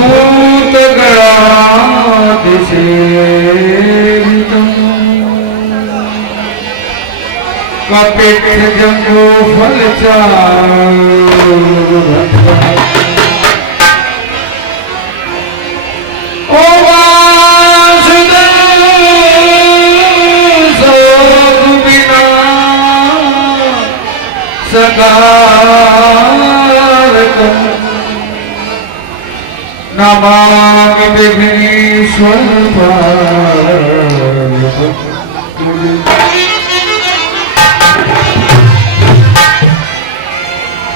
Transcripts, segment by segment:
भूत गणाधिसेवितम् कपित जम्बो फलचारुभक्षम् ओ वासुदेव सोगुबिना सकारकम् नमामि विघ्नेश्वरम्।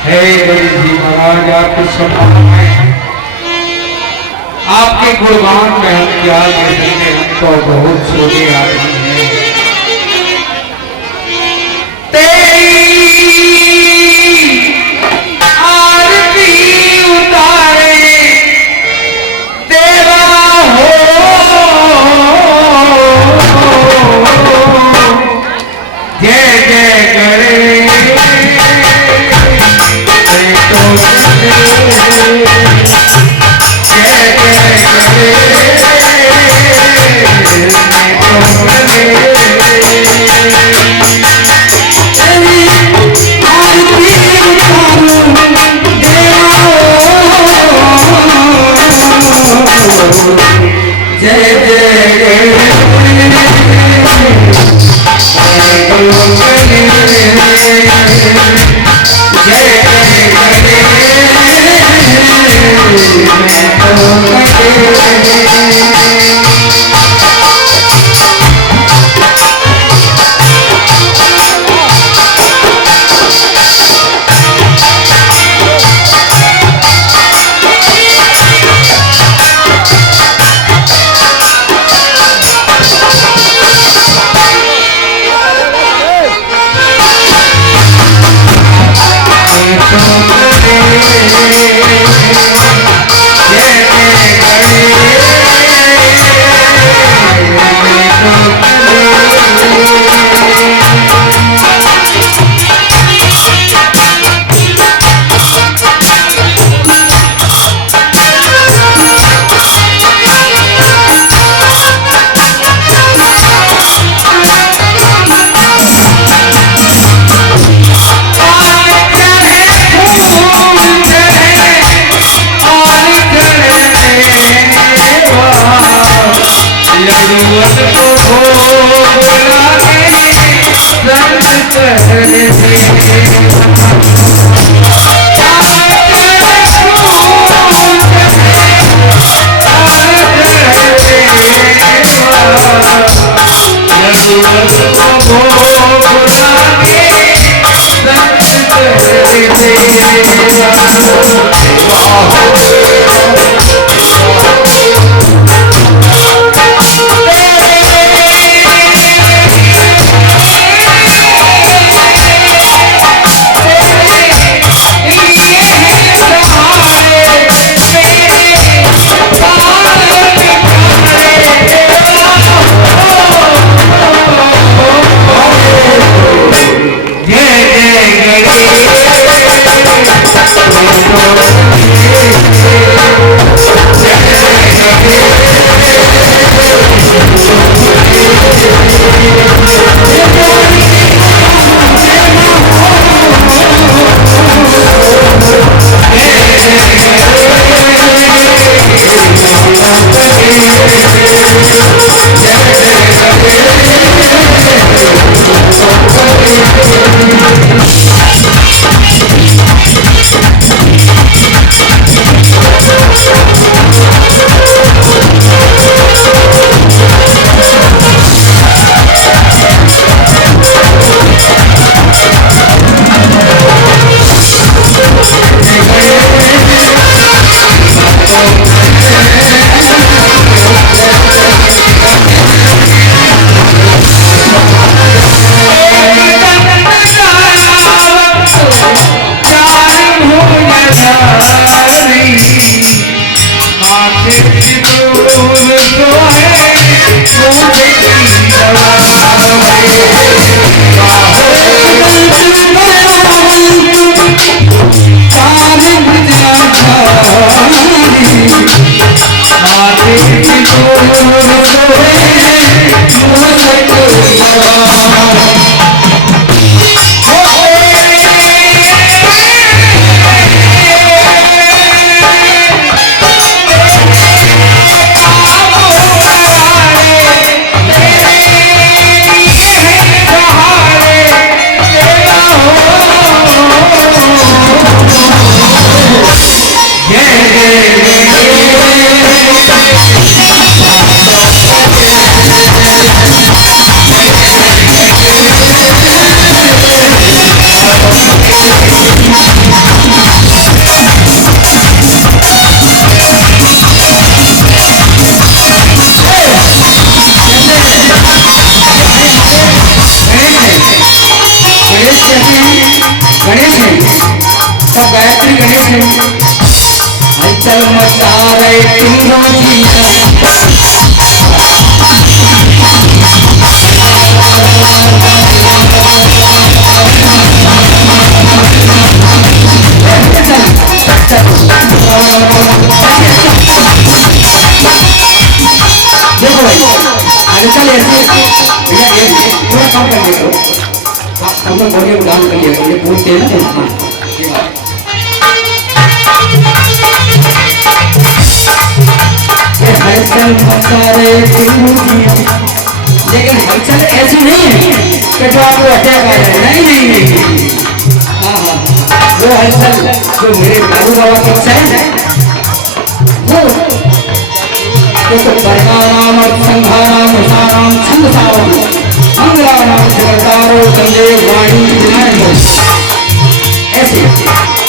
हे गणेश जी महाराज, आपकी संभावनाएं आपके गुणगान में हम क्या करेंगे, हम तो बहुत छोटे आदमी हैं। तेरी आरती उतारे देवा हो, जय जय गणेश Thank you. गणेश है सब गायत्री गणेश है हलचल मचा रहे तीनों जिया देखो भाई हलचल ऐसे भैया ये पूरा काम कर देखो हम लोग बोलिए डांस करिए ये पूछते हैं ना ये हलचल मचा रहे तीनों जिया लेकिन हलचल ऐसी नहीं है कि जो आपको अटैक आ जाए नहीं नहीं नहीं हाँ वो हलचल जो मेरे कालू बाबा की इच्छा है वो तो वर्गानाम संघानाम रसानाम छंदसानाम मंगलानाम जगतारो कंदे वाणी विनायक ऐसे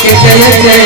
कि जय जय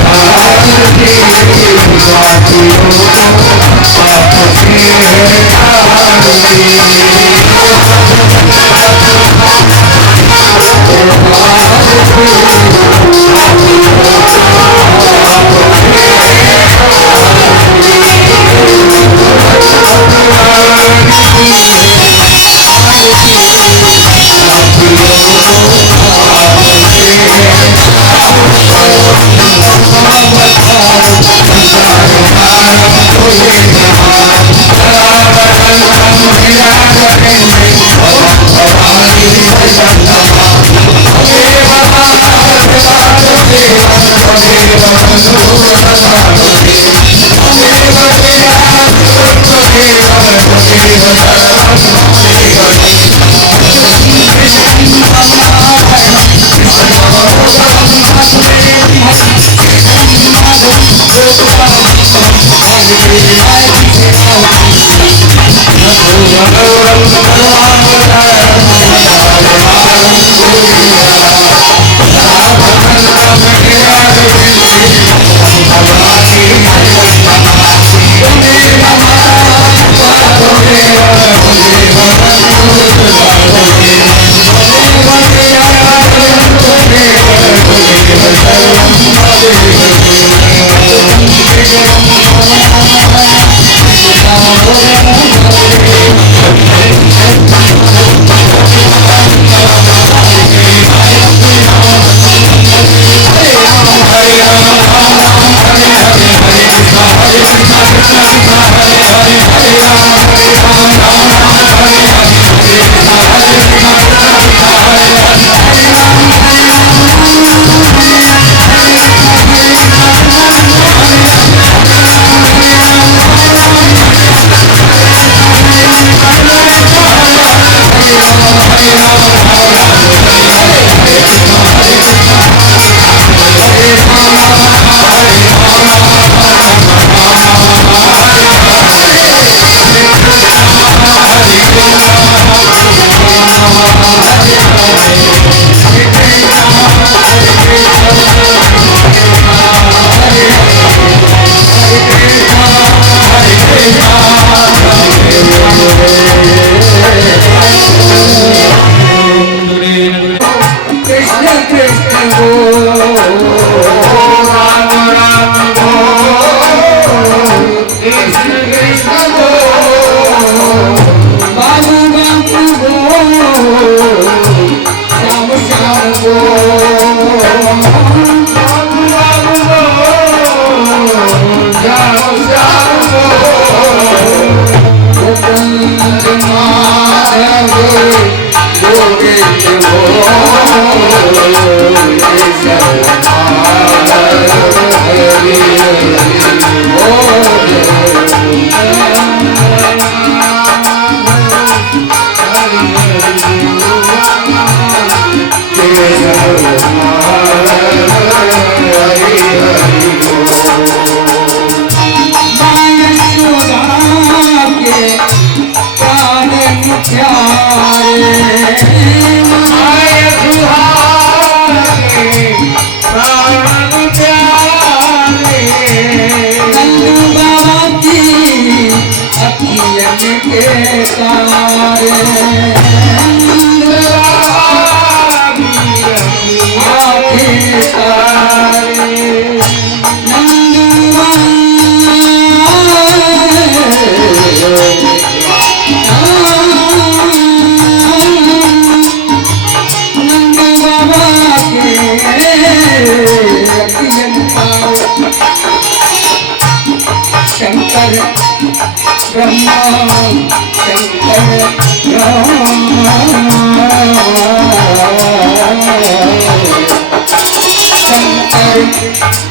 Hare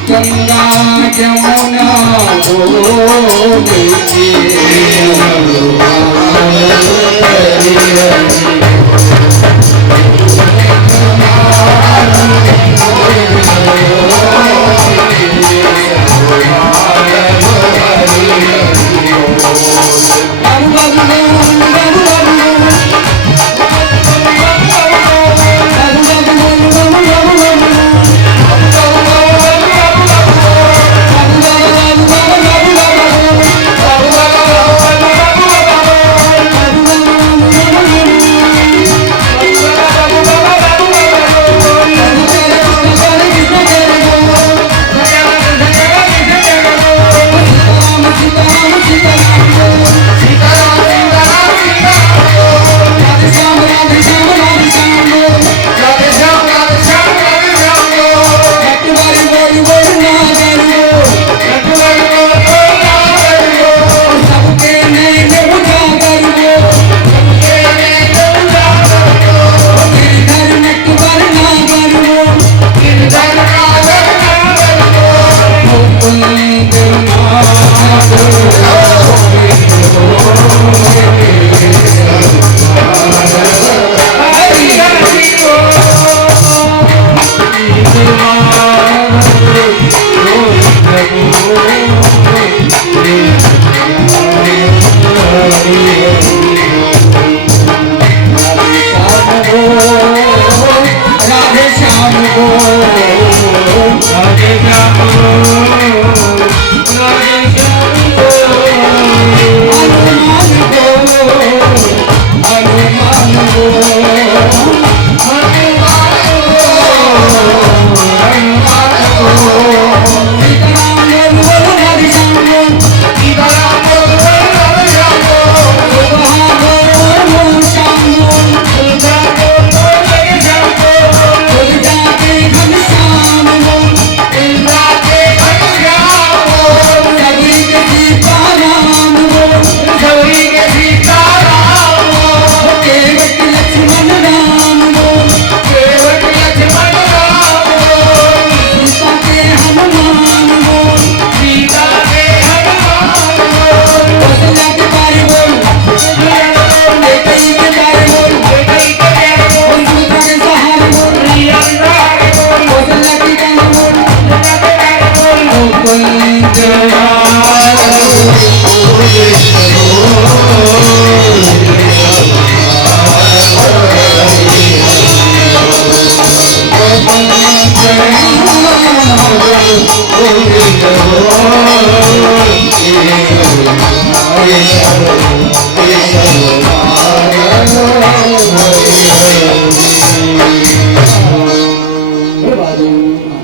गंगा जमुना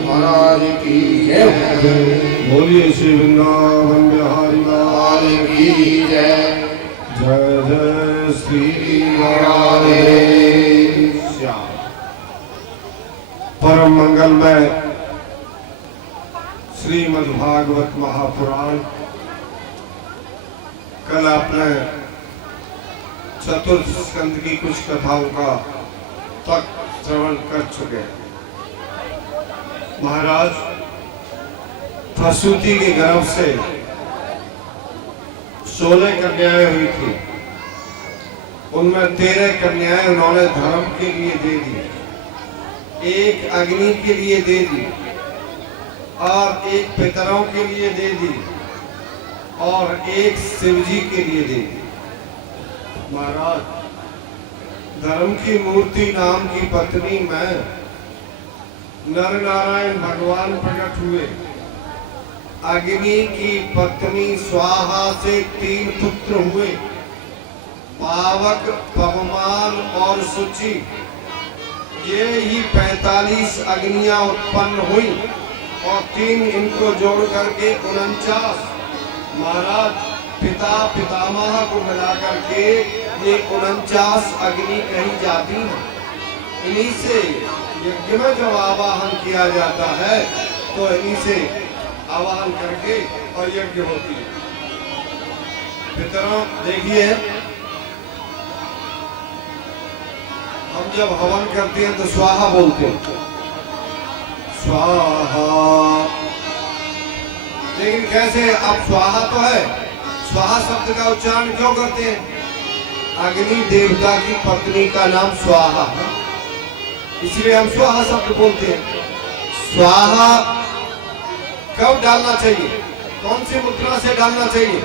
महाराज की जय। बोलिए श्री वृंदावन बिहारी लाल की जय। जय जय श्री राधे श्याम। परम मंगलमय श्रीमद्भागवत महापुराण कल आपने चतुर्थ स्कंद की कुछ कथाओं का तक श्रवण कर चुके हैं। महाराज प्रसूति के गर्भ से 16 कन्याएं हुई थी। उनमें 13 कन्याएं उन्होंने धर्म के लिए दे दी, एक अग्नि के लिए दे दी और एक पितरों के लिए दे दी और एक शिवजी के लिए दे दी। महाराज धर्म की मूर्ति नाम की पत्नी में नर नारायण भगवान प्रकट हुए। अग्नि की पत्नी स्वाहा से 3 पुत्र हुए, पावक, पवमान और शुचि। ये ही 45 अग्नियां उत्पन्न हुई और 3 इनको जोड़ करके 49। महाराज पिता पितामह को मिलाकर के ये 49 अग्नि कही जाती है। इन्हीं से यज्ञ में जब आवाहन किया जाता है तो इन्हीं से आवाहन करके और यज्ञ होती है। पितरों देखिए, हम जब हवन करते हैं तो स्वाहा बोलते हैं, स्वाहा। लेकिन कैसे? अब स्वाहा तो है, स्वाहा शब्द का उच्चारण क्यों करते हैं? अग्नि देवता की पत्नी का नाम स्वाहा है, इसलिए हम स्वाहा शब्द बोलते हैं। स्वाहा कब डालना चाहिए? कौन सी मुद्रा से डालना चाहिए?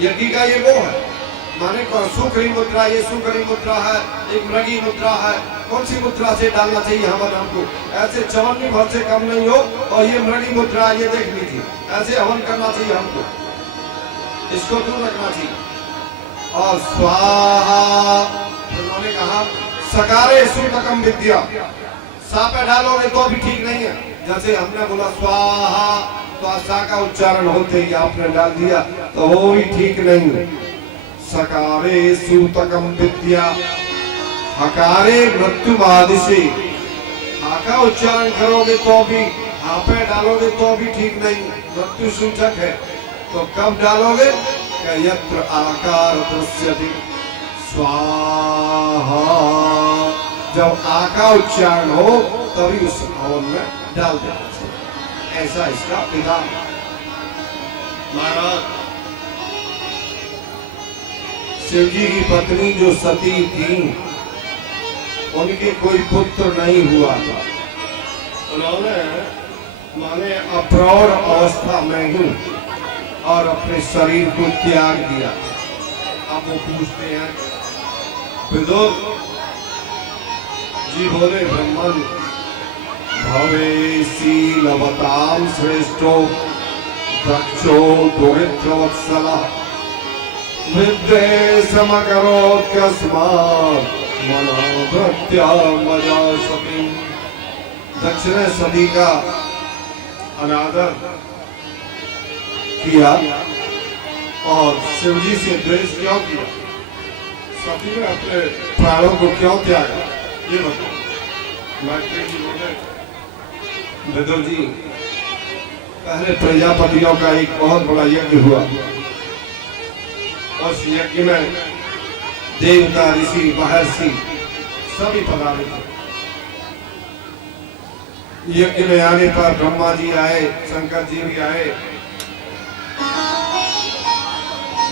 यज्ञ का ये वो है, माने सुखरी मुद्रा, ये सुखरी मुद्रा है, एक मृगी मुद्रा है। कौन सी मुद्रा से डालना चाहिए हवन हमको? ऐसे चवन्नी भर से कम नहीं हो और ये मृगी मुद्रा, ये देख लीजिए, ऐसे हवन करना चाहिए हमको, इसको दूर रखना चाहिए। और स्वाहा उन्होंने कहा सकारे सूतकम विद्या, सा पे डालोगे तो भी ठीक नहीं है। जैसे हमने बोला स्वाहा तो सा का उच्चारण होते ही आपने डाल दिया तो वो भी ठीक नहीं है। सकारे सूतकम विद्या, हकारे मृत्युवाद से, हा का उच्चारण करोगे तो भी, हा पे डालोगे तो भी ठीक नहीं, मृत्यु सूचक है। तो कब डालोगे? यत्र आकार दृश्यते स्वाहा, जब आ का उच्चारण हो तभी उस हवन में डाल देना चाहिए। ऐसा इसका विधान। महाराज शिव जी की पत्नी जो सती थी, उनके कोई पुत्र नहीं हुआ था। उन्होंने माने अप्रौढ़ अवस्था में ही और अपने शरीर को त्याग दिया। अब वो पूछते हैं, विदुर जी बोले, ब्रह्मन भवेसी लवताम श्रेष्ठो दक्षो दुरित्रवत्सलः विद्ये समकरोत्यस्मात् मनोभृत्या सती। दक्ष ने सती का अनादर किया और शिवजी से द्वेष क्यों किया? सती ने अपने प्राणों को क्यों त्यागा? ये बताओ। मैत्री जी बोले, विदुर जी, पहले प्रजापतियों का एक बहुत बड़ा यज्ञ हुआ। उस यज्ञ में देवता, ऋषि, महर्षि सभी पधारे थे। यज्ञ में आने पर ब्रह्मा जी आए, शंकर जी भी आए।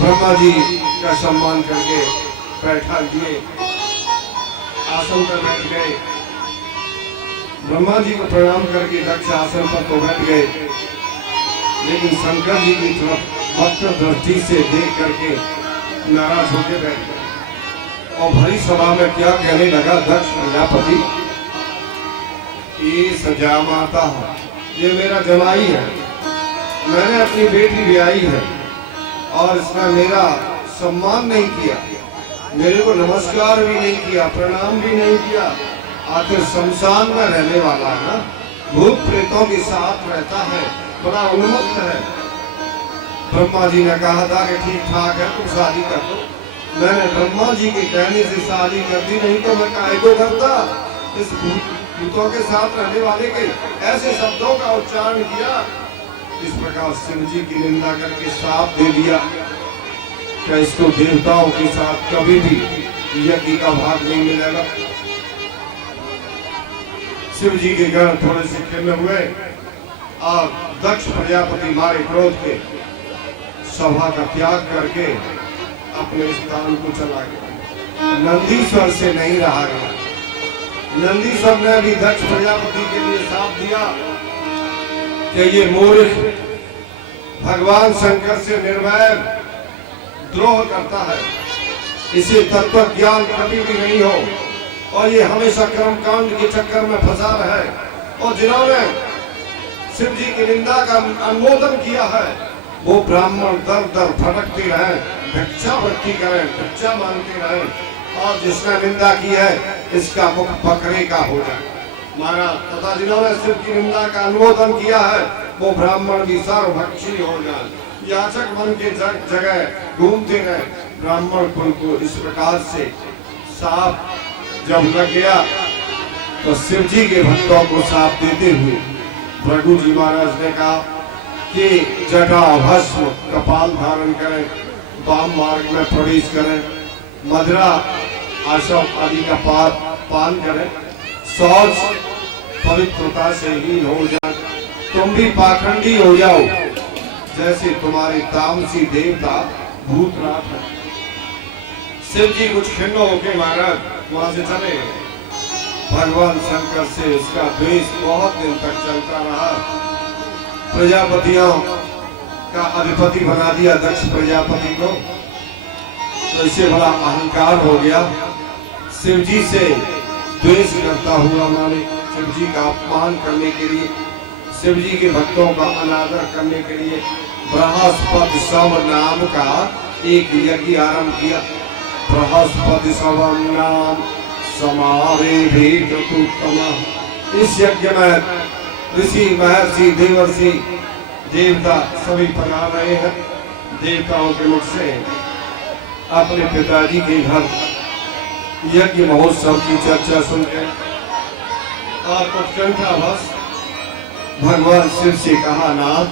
ब्रह्मा जी का सम्मान करके बैठा दिए, आसन पर बैठ गए। ब्रह्मा जी को प्रणाम करके दक्ष आसन पर तो बैठ गए, लेकिन शंकर जी की तरफ वक्र दृष्टि से देख करके नाराज होकर बैठ गए और भरी सभा में क्या कहने लगा, दक्ष प्रजापति, ये सजा माता है, ये मेरा जमाई है, मैंने अपनी बेटी ब्याई है और इसमें मेरा सम्मान नहीं किया, मेरे को नमस्कार भी नहीं किया, प्रणाम भी नहीं किया। आखिर शमशान में रहने वाला है ना, भूत प्रेतों के साथ रहता है, बड़ा उन्मत्त है। ब्रह्मा जी ने कहा था कि ठीक ठाक है, तुम शादी कर दो। मैंने ब्रह्मा जी के कहने से शादी कर दी, नहीं तो मैं काहे को करता। इस भूतों के साथ रहने वाले के ऐसे शब्दों का उच्चारण किया। इस प्रकार शिव जी की निंदा करके श्राप दे दिया कि इसको देवताओं के साथ कभी भी यज्ञ का भाग नहीं मिलेगा। शिव जी के गण थोड़े से खिन्न हुए और दक्ष प्रजापति मारे क्रोध के सभा का त्याग करके अपने स्थान को चला गया। नंदीश्वर से नहीं रहा गया। नंदीश्वर ने भी दक्ष प्रजापति के लिए साथ दिया कि ये मूर्ख भगवान शंकर से निर्वैर द्रोह करता है, इसे तत्व ज्ञान कभी भी नहीं हो और ये हमेशा कर्मकांड के चक्कर में फंसा रहे। और जिन्होंने शिव जी की निंदा का अनुमोदन किया है वो ब्राह्मण दर दर भटकते रहे, भिक्षा वृत्ति करें, भिक्षा मांगते रहे, और जिसने निंदा की है इसका मुख बकरे का हो जाए महाराज। तथा जिन्होंने शिव की निंदा का अनुमोदन किया है वो ब्राह्मण भी सर्वभक्षी हो जाए, याचक मन के जगह घूमते रहे। ब्राह्मण कुल को इस प्रकार से साफ जब लग गया तो शिव जी के भक्तों को साफ देते हुए भृगु जी महाराज ने कहा कि जटा भस्म कपाल धारण करें, वाम मार्ग में प्रवेश करें, मदिरा आशव आदि का पान करें, शौच पवित्रता से हीन हो जाए, तुम भी पाखंडी हो जाओ जैसे तुम्हारे तामसी देवता भूतनाथ है। शिव जी कुछ खिन्न होके महाराज वहां से चले। भगवान शंकर से उसका द्वेष बहुत दिन तक चलता रहा। प्रजापतियों का अधिपति बना दिया दक्ष प्रजापति को, तो इससे बड़ा अहंकार हो गया। शिव जी से द्वेष करता हुआ उन्होंने शिव जी का अपमान करने के लिए, शिव जी के भक्तों का अनादर करने के लिए बृहस्पति सव नाम का एक यज्ञ आरंभ किया। बृहस्पति सव नाम समारे इस यज्ञ में ऋषि महर्षि देवर्षि देवता सभी पधार रहे हैं। देवताओं के मुख से अपने पिताजी के घर यज्ञ महोत्सव की चर्चा सुनकर और उत्कंठावश भगवान शिव से कहा, नाथ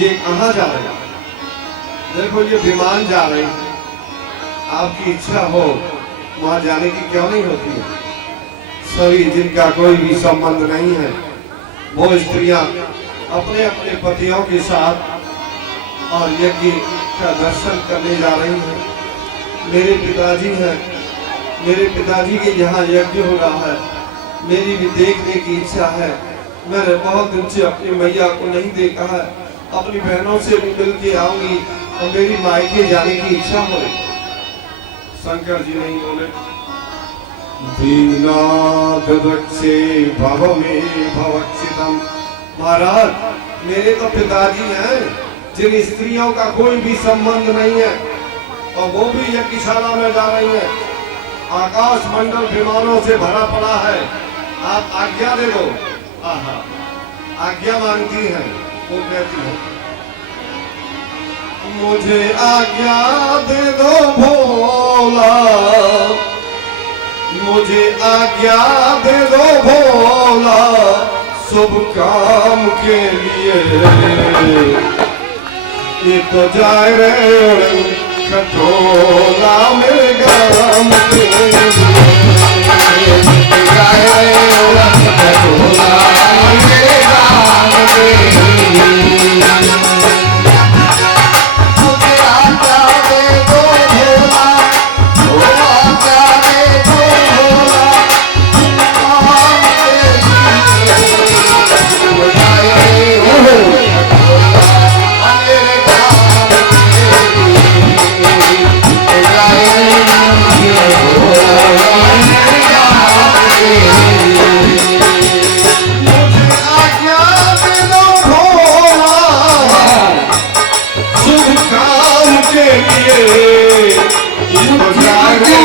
ये कहाँ जा रहे हैं? देखो ये विमान जा रहे हैं, आपकी इच्छा हो वहां जाने की क्यों नहीं होती है? सभी जिनका कोई भी संबंध नहीं है वो स्त्रियां अपने अपने पतियों के साथ और यज्ञ का दर्शन करने जा रही हैं। मेरे पिताजी हैं, मेरे पिताजी के यहाँ यज्ञ हो रहा है, मेरी भी देखने की इच्छा है। मैंने बहुत दिन से अपनी मैया को नहीं देखा है, अपनी बहनों से भी मिल के आऊंगी और मेरी मायके जाने की इच्छा हो रही। शंकर जी नहीं बोले, दीनादक्षे भव में भवक्षितम। महाराज मेरे तो पिताजी हैं जिन स्त्रियों का कोई भी संबंध नहीं है और वो भी यज्ञशाला में जा रही हैं। आकाश मंडल विमानों से भरा पड़ा है, आप आज्ञा दे दो। आज्ञा मांगती हैं, वो कहती है मुझे आज्ञा दे दो भोला, मुझे आज्ञा दे दो भोला, शुभ काम के लिए ये तो जाए रे खटोला मेरे गाम के लिए, जाए रे खटोला मेरे गाम के लिए। किए तो जागे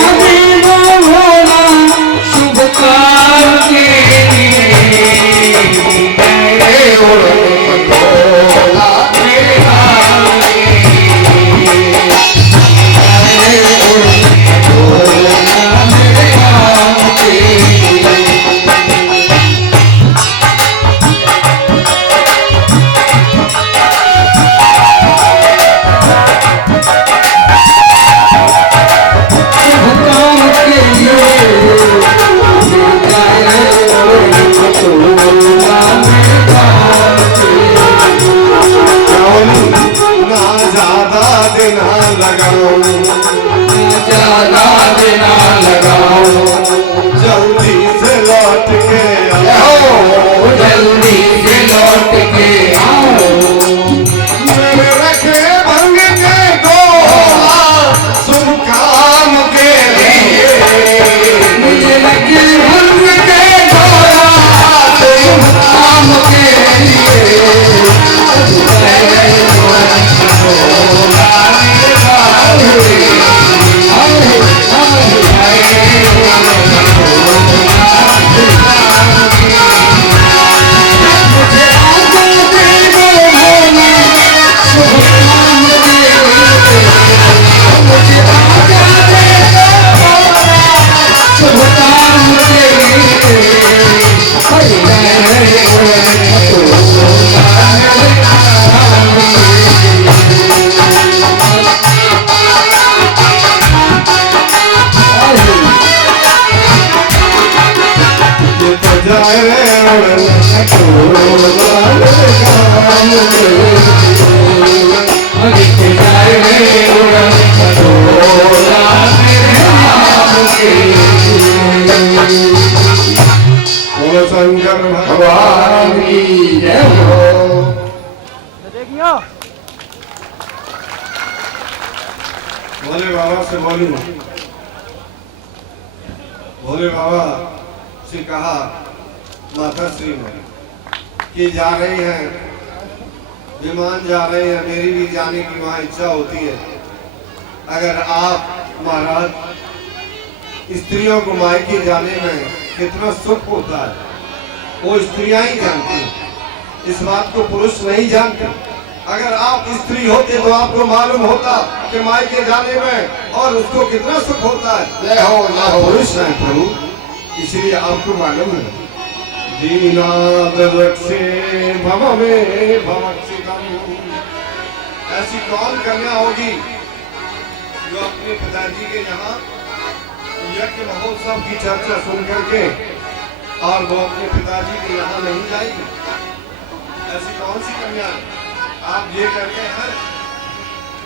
भोला शुभ काम के जल्दी से लौट के आओ मेरे रखे भंग के गोला शुभ काम के लिए मुझे लगे भंग के गोला शुभ काम के शंकर भगवान की जय हो। भोले बाबा से बोलूं, भोले बाबा से कहा माता श्री में कि जा रही हैं, विमान जा रहे हैं, मेरी भी जाने की वहाँ इच्छा होती है। अगर आप महाराज स्त्रियों को मायके जाने में कितना सुख होता है वो स्त्रियां ही जानती हैं, इस बात को पुरुष नहीं जानते। अगर आप स्त्री होते तो आपको मालूम होता कि मायके जाने में और उसको कितना सुख होता है। जय हो, आप पुरुष हैं प्रभु, इसलिए आपको मालूम है। दीनाद रक्षे भव में भवक्षितम, ऐसी कौन कन्या होगी जो अपने पिताजी के यहाँ यज्ञ महोत्सव की चर्चा सुन करके और वो अपने पिताजी के यहाँ नहीं जाएगी? ऐसी कौन सी कन्या है? आप ये करके हैं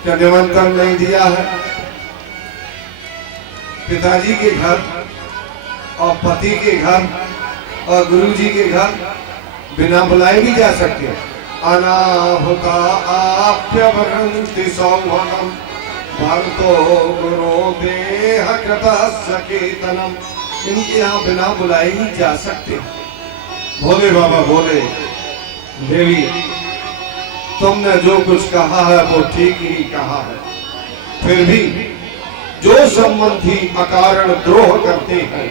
क्या निमंत्रण नहीं दिया है? पिताजी के घर और पति के घर और गुरुजी के घर बिना बुलाए भी जा सकते हैं। अनाहुता आप्यवरन्ति सौभगम भरतो गुरु देह कृतस्य कीर्तनम, इनके यहाँ बिना बुलाए ही जा सकते। भोले बाबा बोले, देवी तुमने जो कुछ कहा है वो ठीक ही कहा है, फिर भी जो संबंधी अकारण द्रोह करते हैं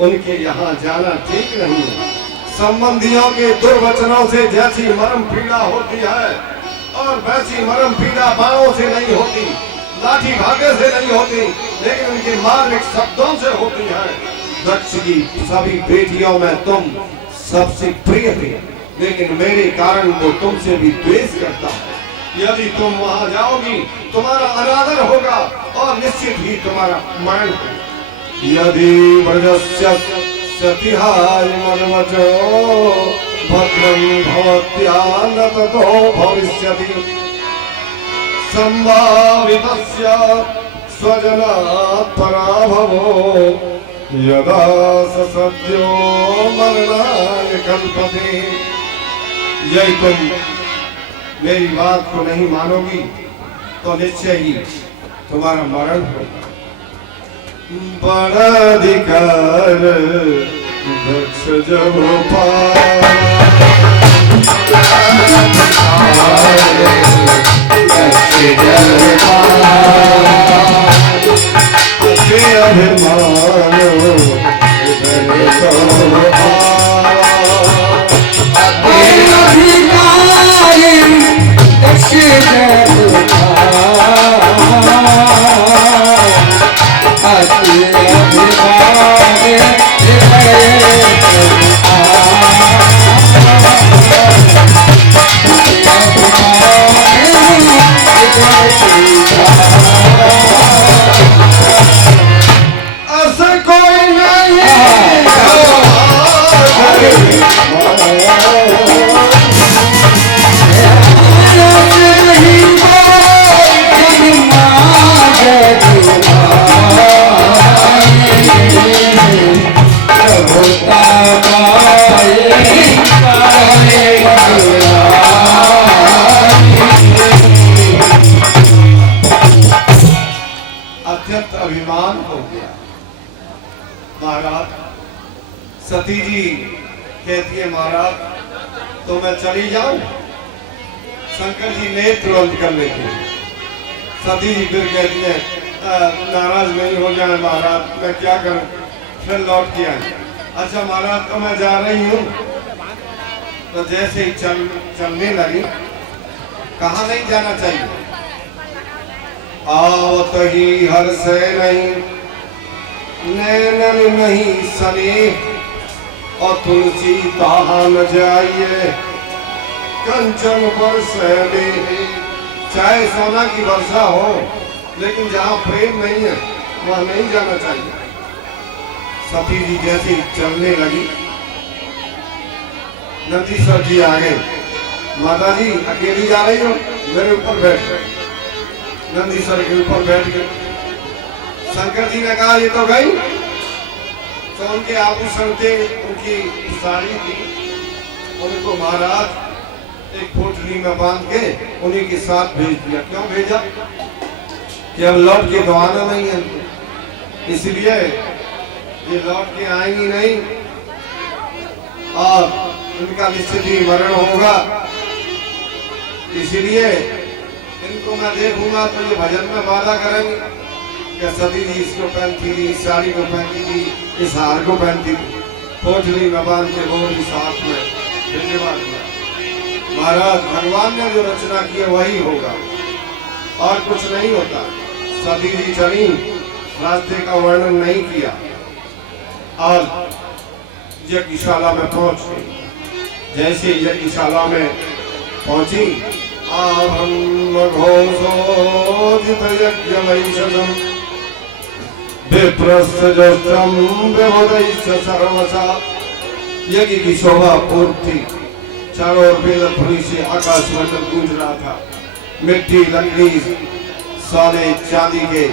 उनके यहाँ जाना ठीक नहीं है। संबंधियों के दुर्वचनों से जैसी मरम पीड़ा होती है और वैसी मरम पीड़ा बाणों से नहीं होती, लाठी भागे से नहीं होती, लेकिन उनके मार्मिक शब्दों से होती है। दक्ष की सभी बेटियों में तुम सबसे प्रिय थी, लेकिन मेरे कारण वो तुमसे भी द्वेष करता है। यदि तुम वहां जाओगी तुम्हारा अनादर होगा और निश्चित ही तुम्हारा मरण होगा। यदि व्रजस्य सतिहाय मनवचो भद्रं भवत्या न ततो भविष्यति, संभावितस्य स्वजनात् पराभवो यदा स सद्यो मरणाय कल्पते। यदि तुम मेरी बात को नहीं मानोगी तो निश्चय ही तुम्हारा मरण होगा। बड़ा अधिकार दक्ष जब पाए अत्यंत अभिमान हो गया। महाराज सती जी कहती है महाराज तो मैं चली जाऊं। शंकर जी नेत्र बंद कर लेते हैं। सती जी फिर कहती है नाराज नहीं हो जाए महाराज, मैं क्या करूं, फिर लौट के आए। अच्छा महाराज तो मैं जा रही हूँ। तो जैसे ही चलने लगी, कहाँ नहीं जाना चाहिए, आवत ही हर से नहीं, नैनन नहीं सने, और तुलसी ताहा न जाइए, कंचन बरसे ले। चाहे सोना की वर्षा हो, लेकिन जहाँ प्रेम नहीं है वहाँ नहीं जाना चाहिए। सती जी जैसी चलने लगी, नंदीश्वर जी आ गए। माता जी अकेली जा रही हो, मेरे ऊपर बैठ गए। नंदीश्वर के ऊपर बैठ गए। शंकर जी ने कहा ये तो गई। तो उनके आभूषण थे, उनकी साड़ी थी, उनको महाराज एक पोटली में बांध के उन्हीं के साथ भेज दिया। क्यों भेजा कि अब लौट के तो आना नहीं है, इसलिए ये लौट के आएंगी नहीं और इनका निश्चित ही मरण होगा, इसलिए इनको मैं देखूंगा तो ये भजन में वादा करेंगे कि सती जी इसको पहनती थी, इस साड़ी को पहनती थी, इस हार को पहनती थी, पोटली में बांध के वो भी साथ में धन्यवाद दिया। महाराज भगवान ने जो रचना की है वही होगा और कुछ नहीं होता। सती जी चली, रास्ते का वर्णन नहीं किया और यज्ञशाला में पहुंच गई। जैसे यज्ञशाला में पहुंची, घोषोजित यज्ञ वैशम विप्रस्थजोत्रम विभुदैश्च सर्वसा। यज्ञ की शोभा पूर्ति, चारों ओर बेल फूली से आकाश मंडल गूंज रहा था। मिट्टी लकड़ी सोने चांदी के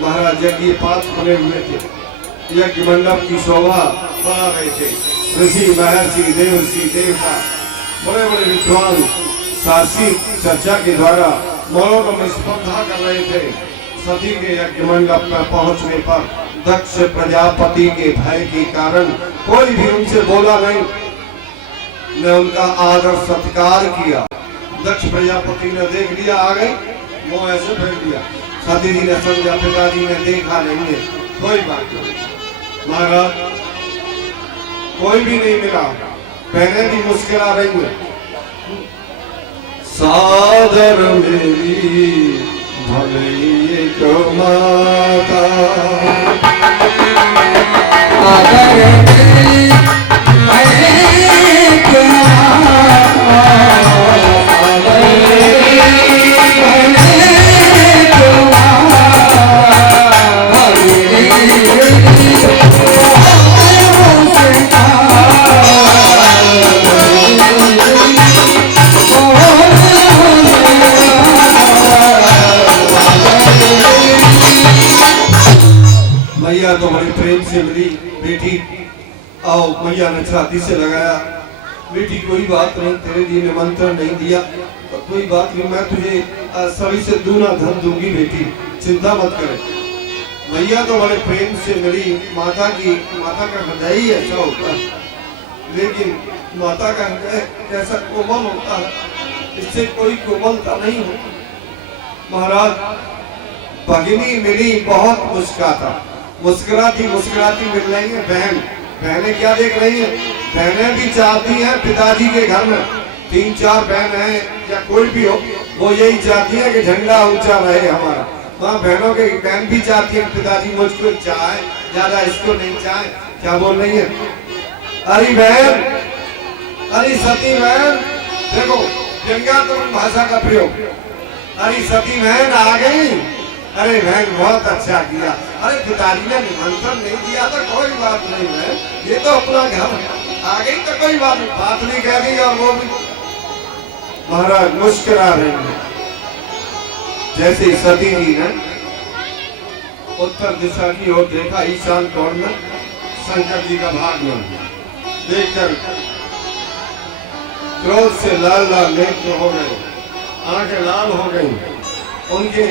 महाराज यज्ञ पात्र बने हुए थे। यज्ञ मंडप की शोभा बढ़ा रहे थे। ऋषि महर्षि देवर्षि देवता बड़े बड़े विद्वान शासी चर्चा के द्वारा मनोरम स्पर्धा कर रहे थे। सती के यज्ञ मंडप में पहुंचने पर दक्ष प्रजापति के भय के कारण कोई भी उनसे बोला नहीं, ने उनका आदर सत्कार किया। दक्ष प्रजापति ने देख लिया आ गई, वो ऐसे फेंक दिया। सती जी ने समझा पिताजी ने देखा नहीं है, कोई बात नहीं। महाराज कोई भी नहीं मिला, बहनें भी मुस्कुरा रही है। सादर मेरी भले को माता, आदर मेरी भले को माता, आदर मेरी भले को मैया तो बड़े प्रेम से मिली। बेटी आओ, मैया ने छाती से लगाया। बेटी कोई बात नहीं, तेरे लिए निमंत्रण नहीं दिया तो कोई बात नहीं, मैं तुझे सभी से दूना धन दूंगी बेटी, चिंता मत करे। मैया तो बड़े प्रेम से मिली। माता का हृदय ही ऐसा होता है, लेकिन माता का हृदय कैसा कोमल होता है, इससे कोई कोमलता नहीं होती। महाराज भगिनी मिली बहुत मुस्कुराती मिल रही है बहन। बहनें क्या देख रही हैं? बहनें भी चाहती हैं पिताजी के घर में 3-4 बहन हैं या कोई भी हो, वो यही चाहती है कि झंडा ऊंचा रहे हमारा। वहाँ बहनों के बहन भी चाहती है पिताजी मुझको चाहे, ज्यादा इसको नहीं चाहे। क्या बोल रही है? अरे बहन, अरे सती बहन, देखो व्यंग्यात्मक भाषा का प्रयोग। अरे सती बहन आ गई। अरे बहन बहुत अच्छा किया। अरे पिताजी ने निमंत्रण नहीं दिया था, कोई बात नहीं बहन, ये तो अपना घर है, आ गई तो कोई बात नहीं। बात भी कह दी और वो भी महाराज मुस्कुरा रहे हैं। जैसे सती जी ने उत्तर दिशा की ओर देखा, ईशान कोण में शंकर जी का भाग में देखकर क्रोध से लाल लाल नेत्र हो गए, आंखें लाल हो गई। उनके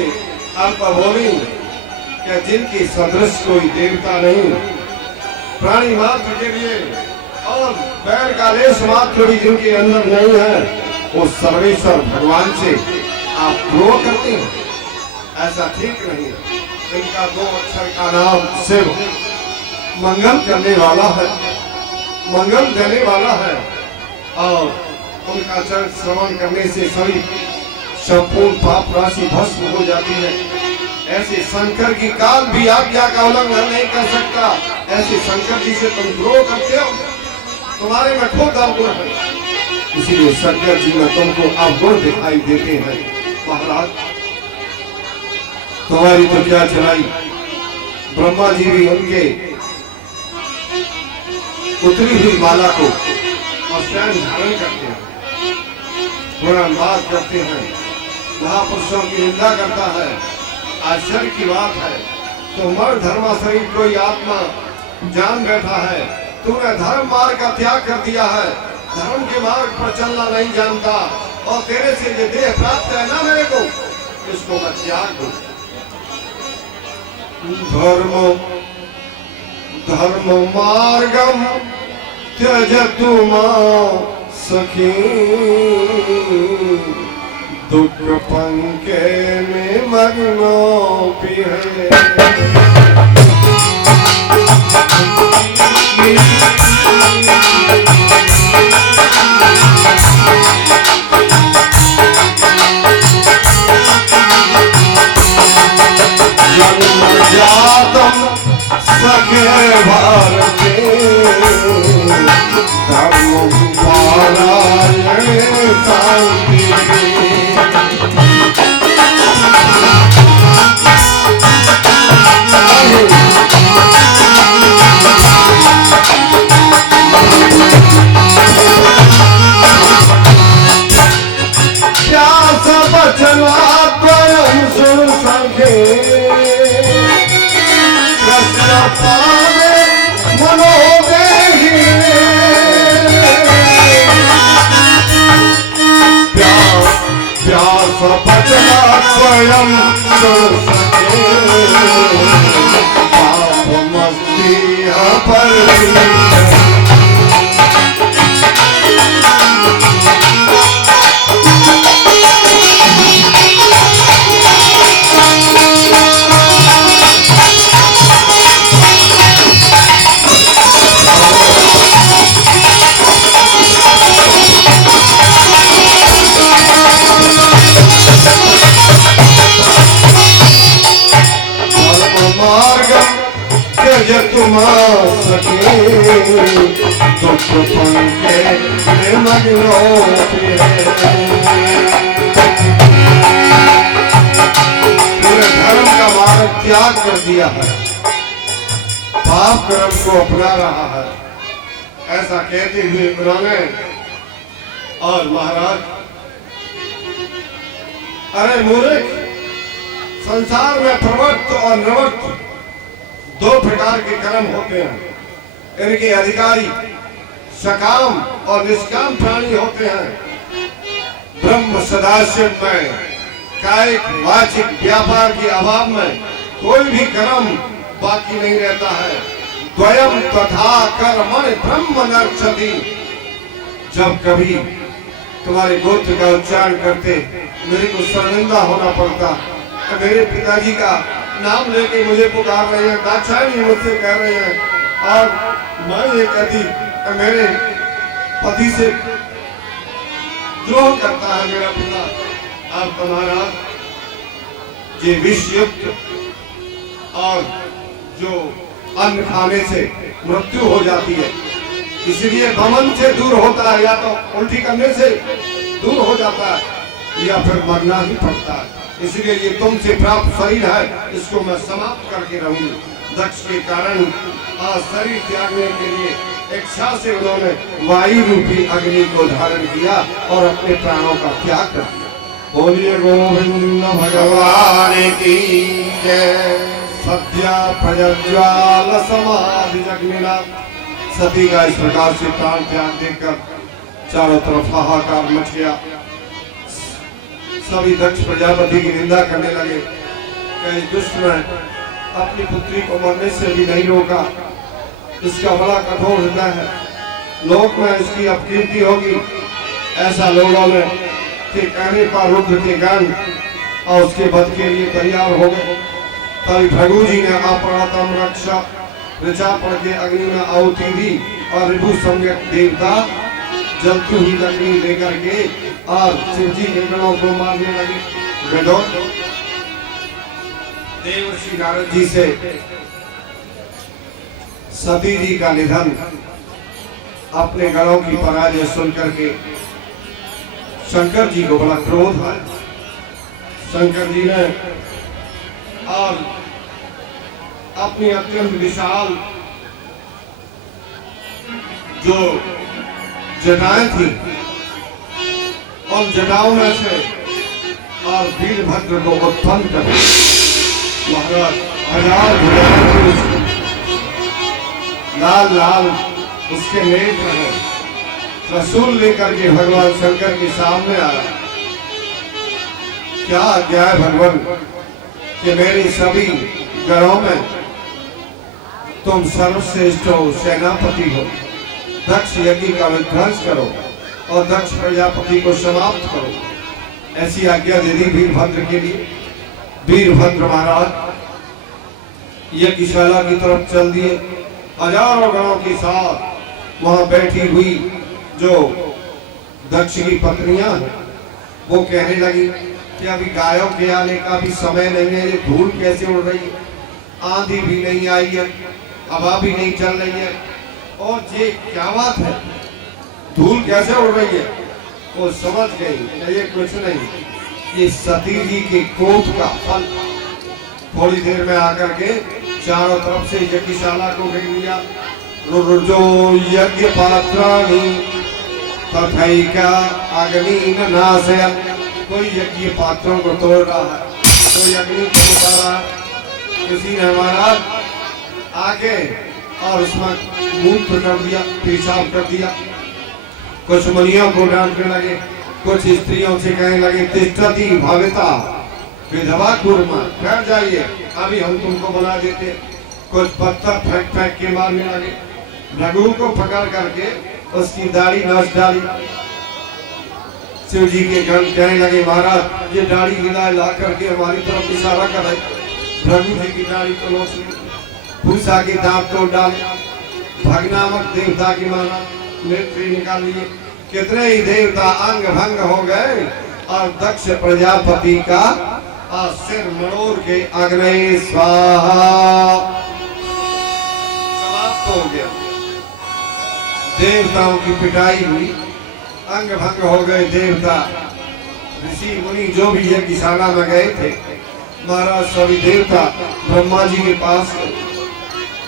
आप बोली कि जिनकी सदृश कोई देवता नहीं, प्राणी मात्र के लिए और पैर का लेश मात्र भी जिनके अंदर नहीं है, वो सर्वेश्वर भगवान से आप द्रोह करते हैं, ऐसा ठीक नहीं है। इनका 2 अक्षर का नाम शिव मंगल करने वाला है, मंगल देने वाला है, और उनका चरित्र श्रवण करने से सभी संपूर्ण पाप राशि भस्म हो जाती है। ऐसे शंकर की काल भी आज्ञा का उल्लंघन नहीं कर सकता। ऐसे शंकर जी से तुम द्रोह करते हो, तुम्हारे में खुद अवगुण है, इसीलिए शंकर जी में तुमको अवगुण दिखाई देते हैं। महाराज तुम्हारी तो क्या चलाई, ब्रह्मा जी भी उनके उतरी हुई माला को और स्वयं धारण करते हैं, पुनर्वास करते हैं, महापुरुषों की निंदा करता है। आश्चर्य की बात है, तो मर धर्म शरीर कोई आत्मा जान बैठा है, तूने धर्म मार्ग का त्याग कर दिया है, धर्म के मार्ग पर चलना नहीं जानता, और तेरे से ये देह प्राप्त है ना मेरे को, इसको मैं त्याग दूं। धर्म मार्गम त्यजतु मां सखी, दुख पंके में मग्नोऽपि है। जन्मजातम् सखे भारते, धर्मं पारायणे शान्तिः। व्यास वचना त्वयं सुन सखे, कृष्ण पावे मनोदेहि। व्यास वचना त्वयं सुन सखे, पापमस्ति अपरिमितम्। त्यजतु मां सखे, दुख पंके में मग्नोऽपि है। पूरे धर्म का मार्ग त्याग कर दिया है, पाप कर्म को अपना रहा है, ऐसा कहते हुए उन्होंने। और महाराज, अरे मूर्ख, संसार में प्रवृत्त और निवृत्त 2 प्रकार के कर्म होते हैं। इनके अधिकारी सकाम और निष्काम प्राणी होते हैं। ब्रह्म सदाशिव में कायिक वाचिक व्यापार के अभाव में कोई भी कर्म बाकी नहीं रहता है। द्वयम तथा कर्मण ब्रह्म नर्चति। जब कभी तुम्हारे गोत्र का उच्चारण करते मेरे को शर्मिंदा होना पड़ता। मेरे पिताजी का नाम लेके मुझे पुकार रहे हैं, दाक्षायणी मुझसे कह रहे हैं, और मैं ये कहती मेरे पति से द्रोह करता है मेरा पिता। अब तुम्हारा ये विषयुक्त और जो अन्न खाने से मृत्यु हो जाती है, इसलिए बमन से दूर होता है, या तो उल्टी करने से दूर हो जाता है या फिर मरना ही पड़ता है। इसलिए ये तुमसे प्राप्त शरीर है, इसको मैं समाप्त करके रहूंगी। दक्ष के कारण आज शरीर त्यागने के लिए इच्छा से उन्होंने वायु रूपी अग्नि को धारण किया और अपने प्राणों का त्याग कर दिया। बोलिए गोविंद भगवान की जय। सत्या प्रज्वाल समाधि जगनिना। सती का इस प्रकार से प्राण त्याग देखकर चारों तरफ हाहाकार मच गया। सभी दक्ष प्रजापति की निंदा करने लगे। कई दुष्ट ने अपनी पुत्री को मरने से भी नहीं रोका। इसका बड़ा कठोर हृदय है, लोक में इसकी अपकीर्ति होगी, ऐसा लोगों ने के कहने पर रुद्र के गण और उसके वध के लिए तैयार हो गए। तभी भृगु जी ने अपरातम रक्षा ऋचा पड़ के अग्नि में आहुति दी और ऋभु सम्यक देवता जलती हुई अग्नि लेकर के और शिव जी के गणों को मारने लगे। देवर्षि नारद जी से सती जी का निधन, अपने गणों की पराजय सुनकर के शंकर जी को बड़ा क्रोध आया। शंकर जी ने और अपनी अत्यंत विशाल जो जटाएं थी, और जटाओं में से और वीरभद्र को उत्पन्न कर महाराज हजार लाल लाल उसके नेत्र हैं। रसूल लेकर के भगवान शंकर के सामने आया। क्या आज्ञा है भगवान कि मेरी सभी गणों में तुम सर्वश्रेष्ठ हो, सेनापति हो, दक्ष यज्ञ का विध्वंस करो और दक्ष प्रजापति को समाप्त करो। ऐसी आज्ञा दे दी वीरभद्र के लिए। वीरभद्र महाराज यज्ञशाला की तरफ चल दिए। हजारों गणों के साथ वहां बैठी हुई जो दक्ष की पत्नियां हैं, वो कहने लगी कि अभी गायों के आने का भी समय नहीं है, ये धूल कैसे उड़ रही है, आंधी भी नहीं आई है, हवा भी नहीं चल रही है, और ये क्या बात है, धूल कैसे उड़ रही है। वो समझ गई ये कुछ नहीं, ये सती जी के कोप का फल। थोड़ी देर में आकर के चारों तरफ से यज्ञशाला को घेर लिया। रुरुजो यज्ञ पात्राणि तथैका अग्नि न नाशयन्। कोई यज्ञ पात्रों को तोड़ रहा है, कोई अग्नि को उठा रहा है। किसी ने महाराज आके और उसमें मूत्र कर दिया, पेशाब कर दिया। कुछ मुनियों को डांटने लगे, कुछ स्त्रियों से कहने लगे तिष्ठति भाविता विधवा कुर्मा, ठहर जाइए, अभी हम तुमको बना देते। कुछ पत्थर फेंक फेंक के मारने लगे। भृगु को पकड़ करके उसकी दाढ़ी नोच डाली। शिव जी के गण कहने लगे महाराज ये दाढ़ी हिला करके हमारी तरफ इशारा कर रहे। भृगु जी की दाढ़ी को नोच ली, भूसा के दांत तोड़ डाले, भगनामक देवता की माना नेत्र निकाल लिए। कितने ही देवता अंग भंग हो गए और दक्ष प्रजापति का सिर मरोड़ के अग्नि स्वाहा समाप्त हो गया। देवताओं की पिटाई हुई, अंग भंग हो गए देवता, ऋषि मुनि जो भी यज्ञशाला में गए थे। महाराज सभी देवता ब्रह्मा जी के पास गए।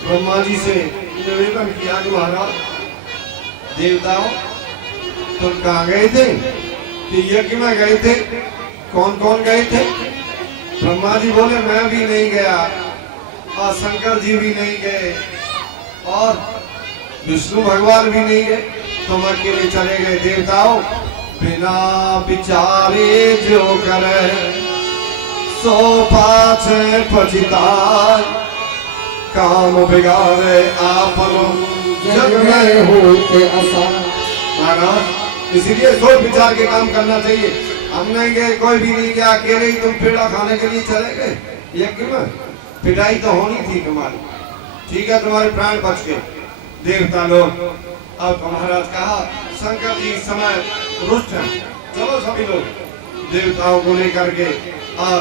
ब्रह्मा जी से निवेदन किया कि महाराज देवताओं तुम कहाँ गए थे, कि यज्ञ में गए थे, कौन कौन गए थे। ब्रह्मा जी बोले मैं भी नहीं गया और शंकर जी भी नहीं गए और विष्णु भगवान भी नहीं गए, तुम अकेले चले गए। देवताओं बिना विचारे जो करे सो पाछे पछिताय, काम बिगाड़े आपन जग में होते आसान। महाराज इसलिए सोच विचार के काम करना चाहिए। हम नहीं गए, कोई भी नहीं गया, अकेले ही तुम पेड़ा खाने के लिए चले गए, ये क्यों? पिटाई तो होनी थी तुम्हारी। ठीक है, तुम्हारे प्राण बच गए। देवता लोग अब महाराज कहा शंकर जी इस समय रुष्ट हैं, चलो सभी लोग देवताओं को लेकर के और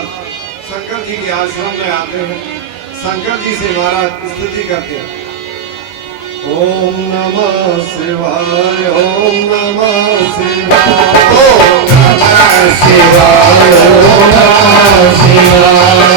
शंकर जी के आश्रम में आते हैं। शंकर जी से महाराज स्तुति करते हैं। ओम नमः शिवाय, ओम नमः शिवाय, ओम नमः शिवाय, ओम नमः शिवाय।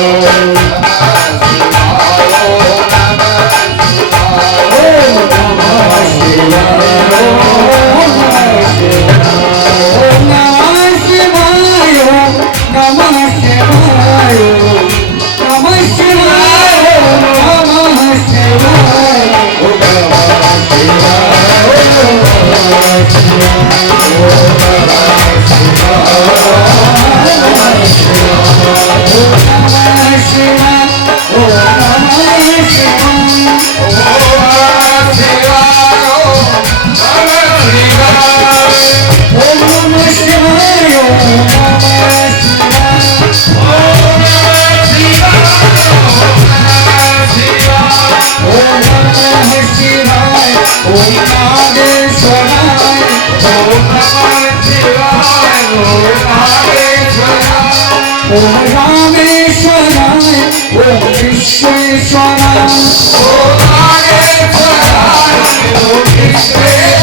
ओम रामेश्वराय, ओम विश्वेश्वराय, ओम नागेश्वराय, ओम विश्वेश्वराय,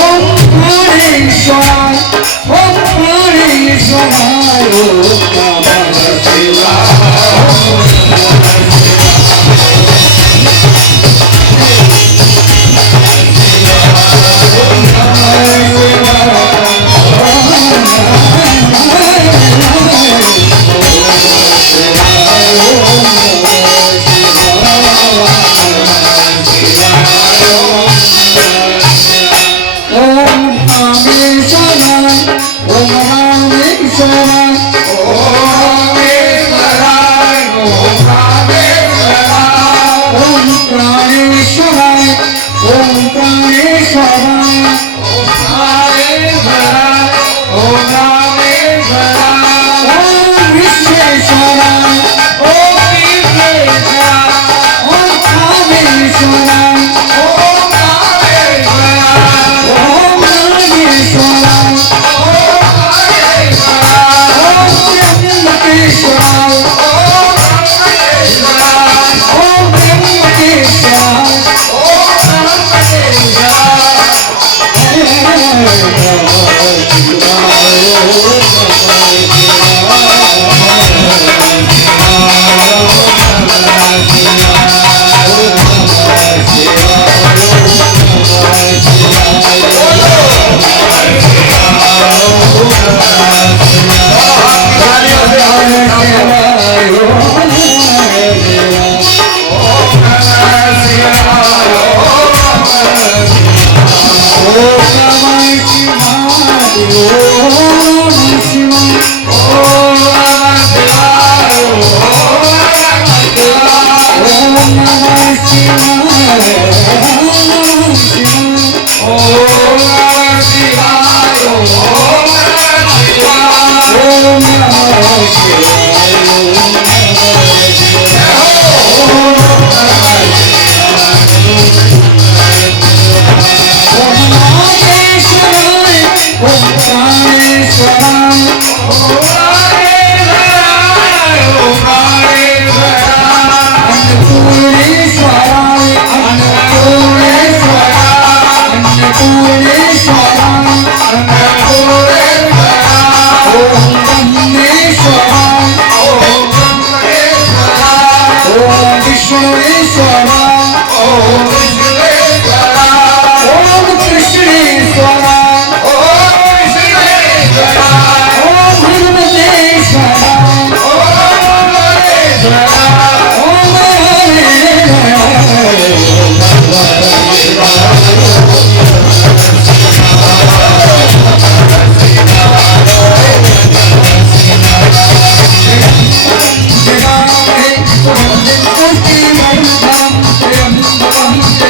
ओम प्राणेश्वराय, ओम प्राणेश्वराय, ओम नमः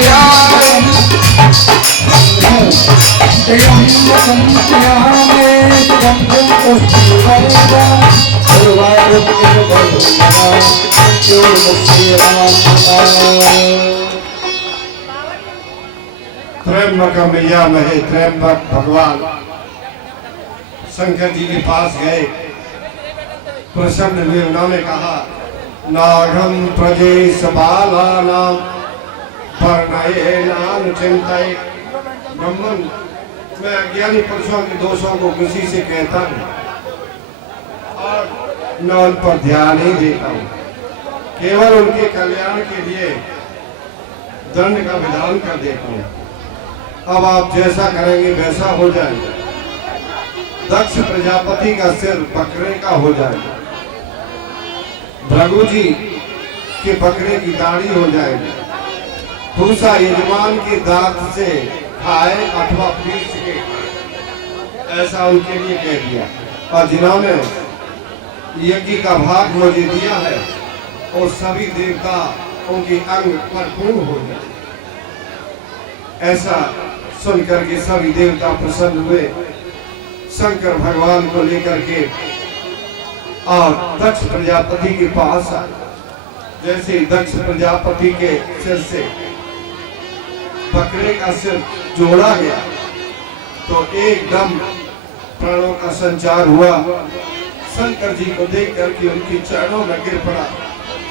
Yeah. त्र्यंबकम यमहे, त्र्यंबक भगवान शंकर जी के पास गए, प्रसन्न हुए। उन्होंने कहा नागम प्रजेश बालानाम वर्णयेनान चिंतये। ब्राह्मण, मैं अज्ञानी पुरुषों के दोषों को किसी से कहता हूँ और न उन पर ध्यान ही देता हूँ, केवल उनके कल्याण के लिए दंड का विधान कर देता हूँ। अब आप जैसा करेंगे वैसा हो जाएगा। दक्ष प्रजापति का सिर बकरे का हो जाएगा, भृगु जी के बकरे की दाढ़ी हो जाएगी, भूसा यजमान के दांत से खाए अथवा पीस के खाए, ऐसा उनके लिए कह दिया। और जिन्होंने यज्ञ का भाग मुझे दिया है और सभी देवता उनके अंग परिपूर्ण हो जाए, ऐसा सुनकर के सभी देवता प्रसन्न हुए। शंकर भगवान को लेकर के और दक्ष प्रजापति के पास आए। जैसे दक्ष प्रजापति के सिर से बकरे का सिर जोड़ा गया तो एकदम प्राणों का संचार हुआ। शंकर जी को देख करके उनके चरणों में गिर पड़ा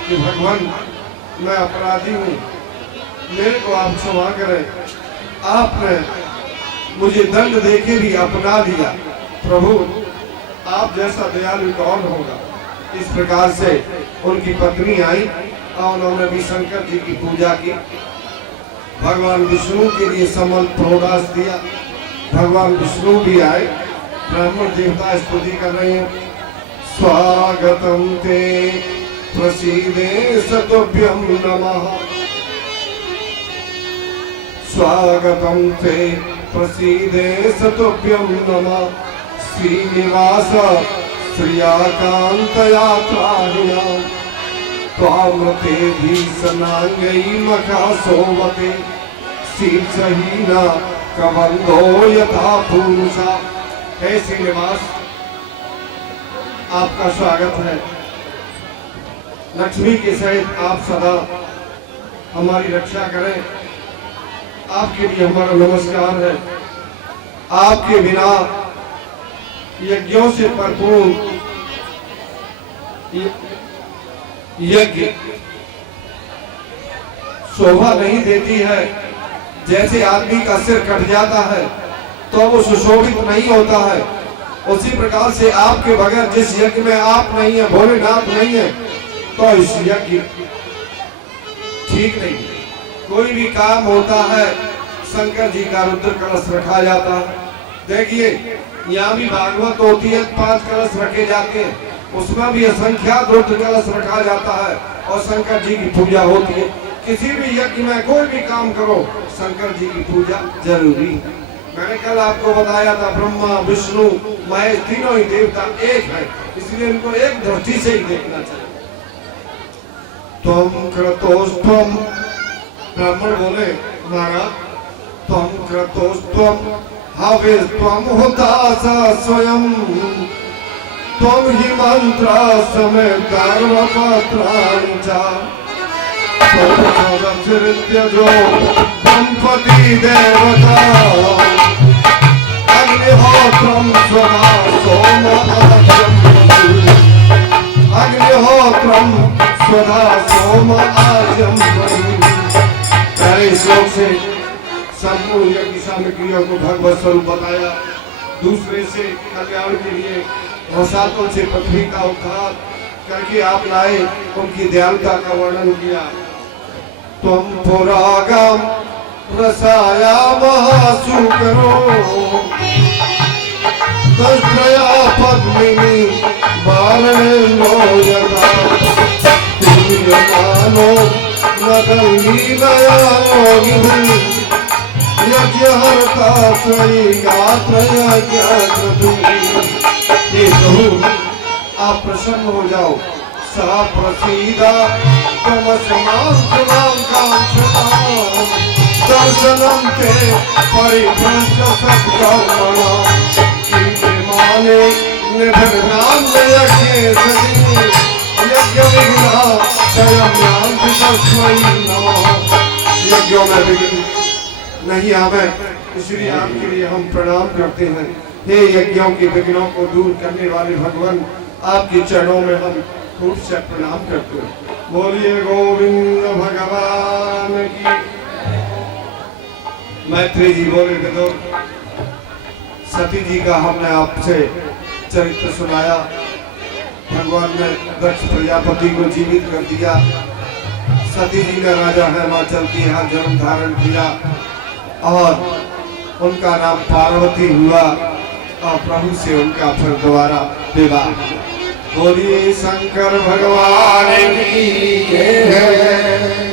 कि भगवान, मैं अपराधी हूँ, मेरे को आप क्षमा करें। आपने मुझे दंड देके भी अपना लिया, प्रभु आप जैसा दयालु कौन होगा। इस प्रकार से उनकी पत्नी आई और उन्होंने भी शंकर जी की पूजा की। भगवान विष्णु के लिए समल प्रोडास दिया। भगवान विष्णु भी आए। ब्राह्मण देवता स्तुति कर रहे हैं। स्वागतम ते प्रसीदे सतोभ्यम नमः, स्वागतम ते प्रसीदे सतोभ्यम नमः। श्रीनिवास श्रियाकांत यात्राहिना त्वामृते भीषणांगै मखा सोमते शीर्षहीना कबंधो यथा पुरुषा। हे श्रीनिवास, आपका स्वागत है। लक्ष्मी के सहित आप सदा हमारी रक्षा करें। आपके लिए हमारा नमस्कार है। आपके बिना यज्ञों से भरपूर यज्ञ शोभा नहीं देती है। जैसे आदमी का सिर कट जाता है तो वो सुशोभित नहीं होता है, उसी प्रकार से आपके बगैर जिस यज्ञ में आप नहीं है, भोलेनाथ नहीं है, तो इस यज्ञ ठीक नहीं। कोई भी काम होता है, शंकर जी का रुद्र कलश रखा जाता है। देखिए यहाँ भी भागवत होती है, 5 कलश रखे जाते हैं, उसमें भी असंख्यात रुद्र कलश रखा जाता है और शंकर जी की पूजा होती है। किसी भी यज्ञ में कोई भी काम करो, शंकर जी की पूजा जरूरी। मैंने कल आपको बताया था, ब्रह्मा विष्णु महेश तीनों ही देवता एक है, इसलिए इनको एक दृष्टि से ही देखना चाहिए। तुम क्रतोस्त्वम, ब्राह्मण बोले महाराज, तुम क्रतोस्त्वम हविस्त्वम हुतास स्वयं, तुम ही मंत्र समय गर्भपत्राणि च, तुम सदसृत्यजो दंपति देवता, अग्निहोत्रम स्वधा सोम आज्यम, अग्निहोत्रम स्वधा सोम आज्यम। पहले श्लोक से संपूर्ण यज्ञ सामग्रियों को भगवत स्वरूप बताया। दूसरे से कल्याण के लिए रसातों से पृथ्वी का उद्धार करके आप लाए, उनकी दयालुता का वर्णन किया। तुम पुरागम रसाया महासुकरो, दस्त्रया पद्मिनी बालनेन्द्रो यथा, तुल्यमानो नदलीलया योगिनी, यज्ञहर्ता त्रयी गात्रया ज्ञातृभिः। हे प्रभु, आप प्रसन्न हो जाओ। सा प्रसीदा तमसमां कांक्षतां जन्म थे परिभ्रष्ट सब कर्मणा इनके माने निधन नाम यज्ञ सदी यज्ञ विघ्ना स्वयं तस्मै नमः। यज्ञों में विघ्न नहीं आवे इसलिए आपके लिए हम प्रणाम करते हैं। हे यज्ञों के विघ्नों को दूर करने वाले भगवान आपके चरणों में हम खूब से प्रणाम करते हैं। बोलिए गोविंद भगवान की। मैत्री जी बोले तो सती जी का हमने आपसे चरित्र सुनाया। भगवान ने दक्ष प्रजापति को जीवित कर दिया। सती जी ने राजा हिमाचल के यहाँ जन्म धारण किया और उनका नाम पार्वती हुआ और प्रभु से उनका फिर दोबारा विवाह। बोलिए शंकर भगवान की जय।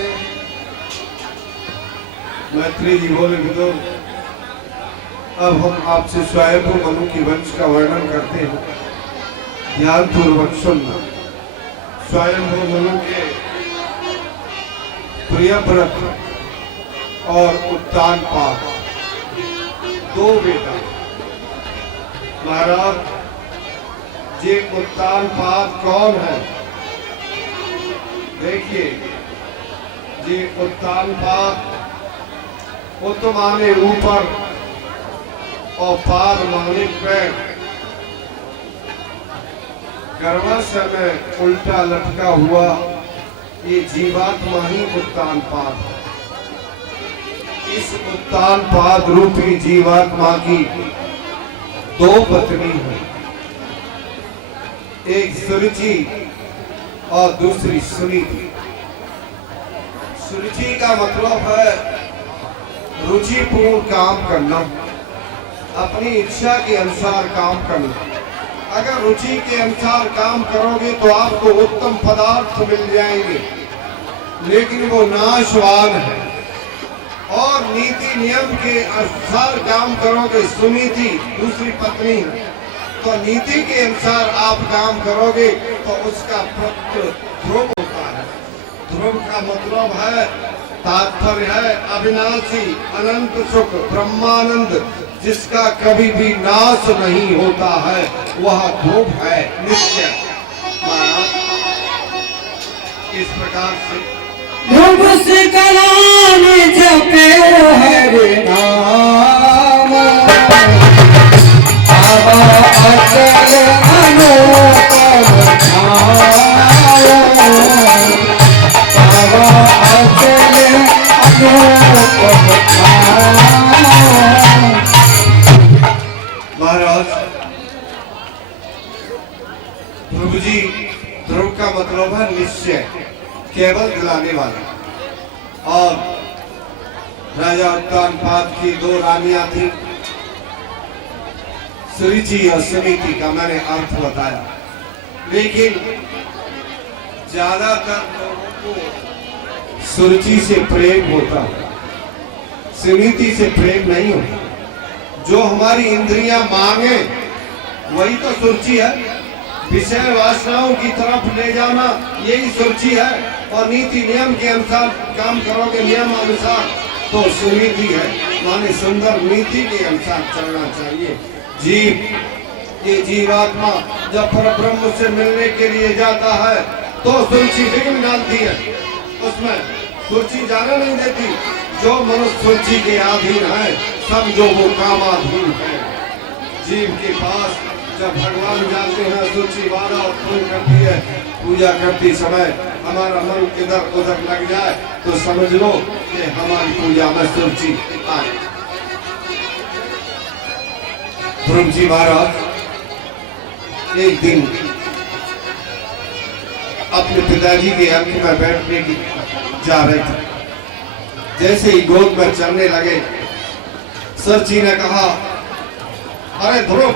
मैत्री जी बोले तो अब हम आपसे स्वयं मनु की वंश का वर्णन करते हैं। ध्यान पूर्वक सुनना। स्वयं मनु के प्रियव्रत और उत्तानपाद दो बेटा। महाराज ये उत्तानपाद कौन है? देखिए ये उत्तानपाद उत माने ऊपर और पाद माने पैर। गर्भाशय में उल्टा लटका हुआ ये जीवात्मा ही उत्तानपाद। इस उत्तानपाद रूपी जीवात्मा की दो पत्नी है, एक सुरुचि और दूसरी सुनीति। सुरुचि का मतलब है रुचिपूर्ण काम करना, अपनी इच्छा के अनुसार काम करना। अगर रुचि के अनुसार काम करोगे तो आपको उत्तम पदार्थ मिल जाएंगे, लेकिन वो नाशवान है। और नीति नियम के अनुसार काम करोगे, सुनीति दूसरी पत्नी है, तो नीति के अनुसार आप काम करोगे तो उसका पुत्र ध्रुव होता है। ध्रुव का मतलब है, तात्पर्य है अविनाशी अनंत सुख ब्रह्मानंद, जिसका कभी भी नाश नहीं होता है, वह ध्रुव है नित्य। इस प्रकार से ध्रुव से कलान जपे हरि नाम, बाबा अचल अनुपम छाया, बाबा अचल अनुपम छाया। महाराज ध्रुव जी, ध्रुव का मतलब है निश्चय, केवल दिलाने वाला। और राजा उत्तानपाद की दो रानियां थी, सुरुचि और सुनीति का मैंने अर्थ बताया। लेकिन ज्यादातर लोगों को सुरुचि से प्रेम होता है, सुनीति से प्रेम नहीं होता। जो हमारी इंद्रियां मांगे वही तो सुरुचि है, विषय वासनाओं की तरफ ले जाना यही सुरुचि है। और नीति नियम के अनुसार काम करोगे, नियम अनुसार, तो सुनीति है, माने सुंदर नीति के अनुसार चलना चाहिए। जीव, ये जीवात्मा जब परब्रह्म से मिलने के लिए जाता है तो सुरुचि विघ्न डालती है, उसमें सुरुचि जाने नहीं देती। जो मनुष्य सुरुचि के अधीन है, समझो वो कामाधीन है। जीव के पास जब भगवान जाते हैं, सुरुचि बाधा उत्पन्न करती है। पूजा करते समय हमारा मन इधर उधर लग जाए तो समझ लो कि हमारी पूजा में सुरुचि आए। ध्रुव जी महाराज एक दिन अपने पिताजी के अंक में बैठने की जा रहे थे। जैसे ही गोद में चलने लगे, सुरुचि ने कहा, अरे ध्रुव,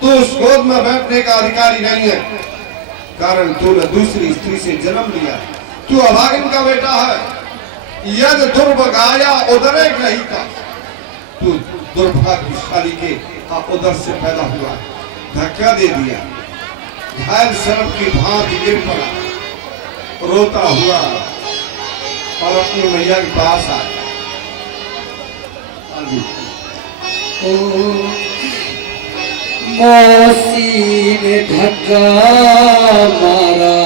तू उस गोद में बैठने का अधिकारी नहीं है, कारण तूने दूसरी स्त्री से जन्म लिया, तू अभागिन का बेटा है। यद दुर्भाग्या उदरे ग्रहीता, तू दुर्भाग्यशाली के उदर से पैदा हुआ। धक्का दे दिया, घायल सर्प की भांति गिर पड़ा, रोता हुआ और अपनी मैया के पास आया। हाँ जी। मौसी ने धक्का मारा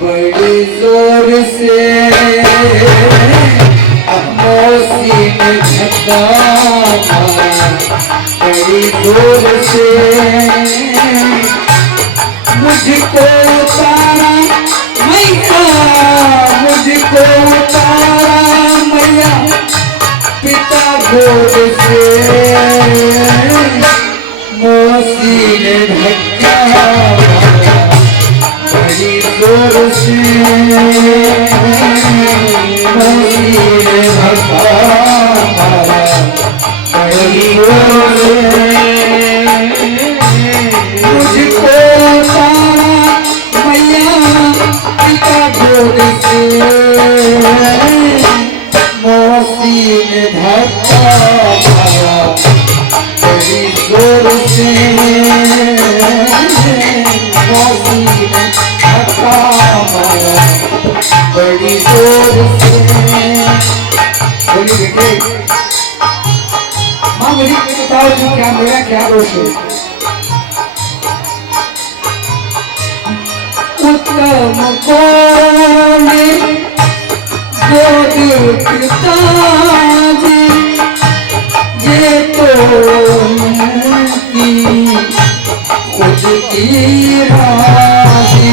बड़े जोर से, मौसी ने धक्का मारा बड़ी जोर से, मुझको उतारा मैया, मुझको उतारा मैया पिता गोद से, मौसी ने धक्का मारा बड़ी जोर से, मौसी ने धक्का मारा बड़ी जोर से, मुझको उतारा मैया पिता गोद से, मौसी ने धक्का मारा बड़ी जोर से, मौसी ने धक्का मारा बड़ी जोर से। बोली बेटे, माँ मुझे बताओ कि क्या मेरा क्या दोष है? उत्तम को गोद पिताजी, ये तो उनकी खुद की राजी,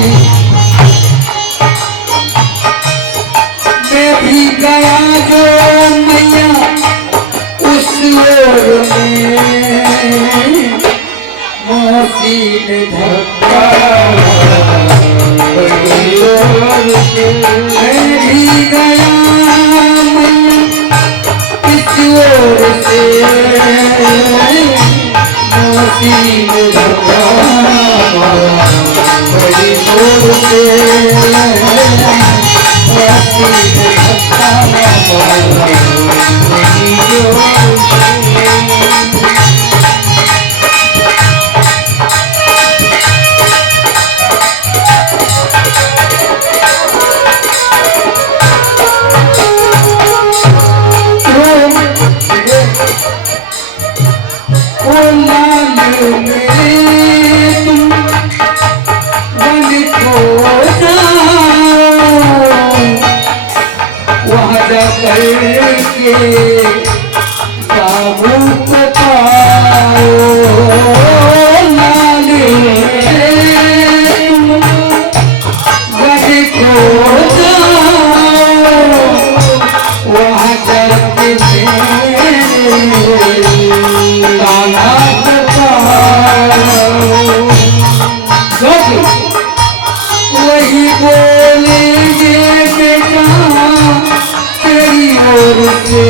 मैं भी गया जो मैया उस ओर में, मौसी ने धक्का बड़ी जोर से, मैं भी गया मैया इस ओर से, मौसी ने धक्का मारा बड़ी जोर से, मौसी ने धक्का मारा बड़ी जोर से। करके बाबू को पाओ, लाले गज को जाओ, वहाँ जाके ताना को पाओ, वही बोलेंगे बेटा तेरी ओर से,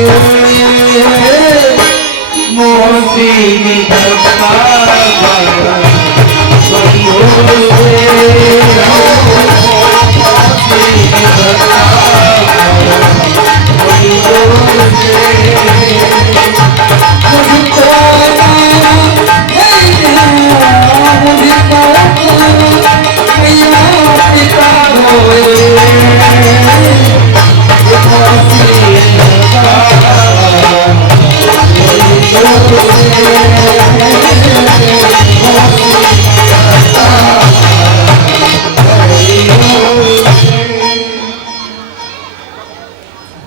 मौसी ने धक्का मारा बड़ी ओर से, मौसी ने धक्का मारा बड़ी ओर से, मुझको मारा मैया, मुझको मैया पिता रोए,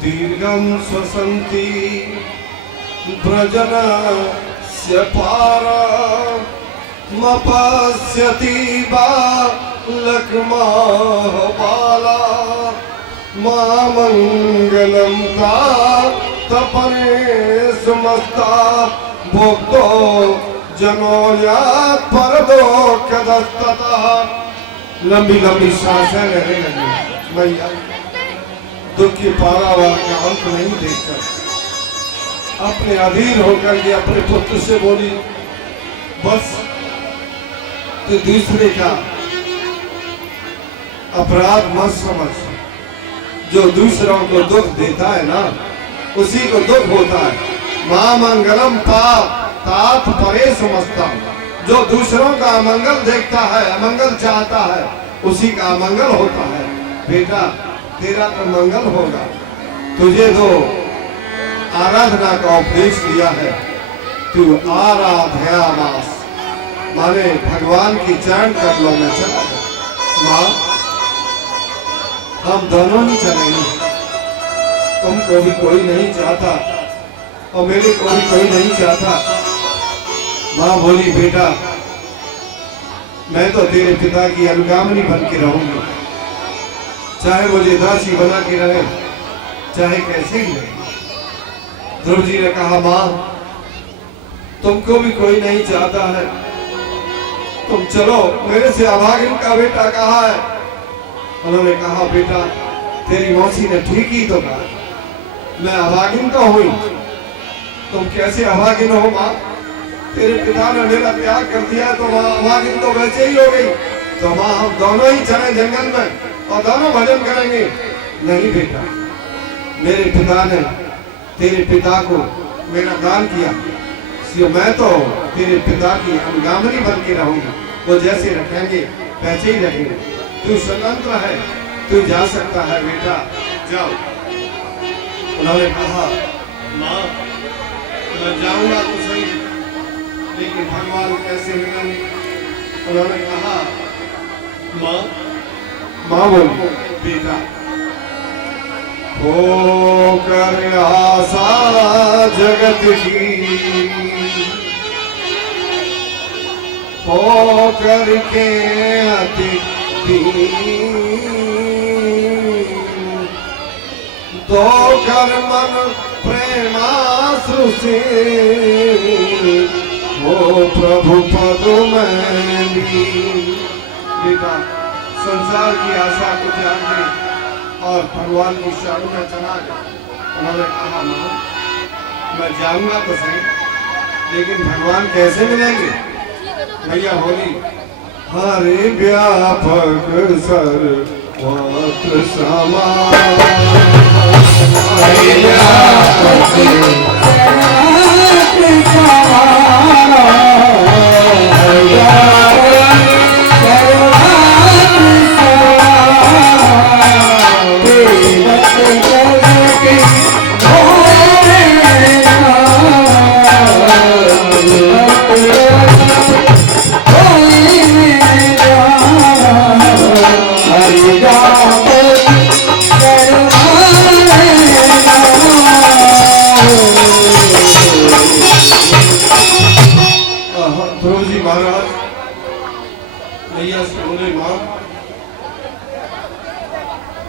दीर्घं स्वसन्ति व्रजनस्य पारा, मपश्यति बालकमाः बाला, मामङ्गलं तातपरे समस्ता, भोक्तो जनो यात् परदोषदस्ततः। लंबी लंबी सांसें लेने लगी मैया, दुख की पारावार का अंत नहीं देखकर अपने अधीन होकर के अपने पुत्र से बोली, बस तो दूसरे का अपराध मत समझ, जो दूसरों को दुख देता है ना उसी को दुख होता है। मां मंगलम पाप तात परे समझता, जो दूसरों का अमंगल देखता है, अमंगल चाहता है, उसी का अमंगल होता है। बेटा तेरा तो मंगल होगा, तुझे तो आराधना का उपदेश दिया है। तू आराध्यामास माने भगवान की चरण कर लो मैं चला जाऊं। माँ हम दोनों ही चलेंगे, तुमको भी कोई नहीं चाहता और मेरे को भी कोई नहीं चाहता। माँ बोली बेटा मैं तो तेरे पिता की अनुगामिनी बन के रहूंगी, चाहे मुझे दासी बना के रहे चाहे कैसे ही रहे। ध्रुव जी ने कहा माँ तुमको भी कोई नहीं चाहता है, तुम चलो, मेरे से अभागिन का बेटा कहाँ है? उन्होंने कहा बेटा तेरी मौसी ने ठीक ही तो कहा, मैं अभागिन तो हुई, तुम कैसे अभागिन हो माँ? तेरे पिता ने मेरा त्याग कर दिया तो माँ अभागिन तो वैसे ही हो गई। तो माँ हम दोनों ही चले जंगल में और दोनों भजन करेंगे। नहीं बेटा मेरे पिता ने तेरे पिता को मेरा दान किया, इसलिए मैं तो तेरे पिता की अनुगामिनी बन के रहूंगा, वो जैसे रखेंगे वैसे ही रहेंगे। तू स्वतंत्र है, तू जा सकता है बेटा, जाओ। उन्होंने कहा माँ मैं जाऊंगा तो सही, लेकिन भगवान कैसे मिलेंगे? उन्होंने कहा माँ बोल बेटा हो कर आशा जगत की, हो करके अति दो कर मन प्रेमाश्रु से हो प्रभु पद में बेटा संसार की आशा को त्याग दे और भगवान की शरण में चला गया। उन्होंने कहा माँ मैं जाऊंगा तो सही, लेकिन भगवान कैसे मिलेंगे? भैया होली हरे व्यापक सर्वत्र समान, हरे व्यापक सर्वत्र समान, हरे व्यापक सर्वत्र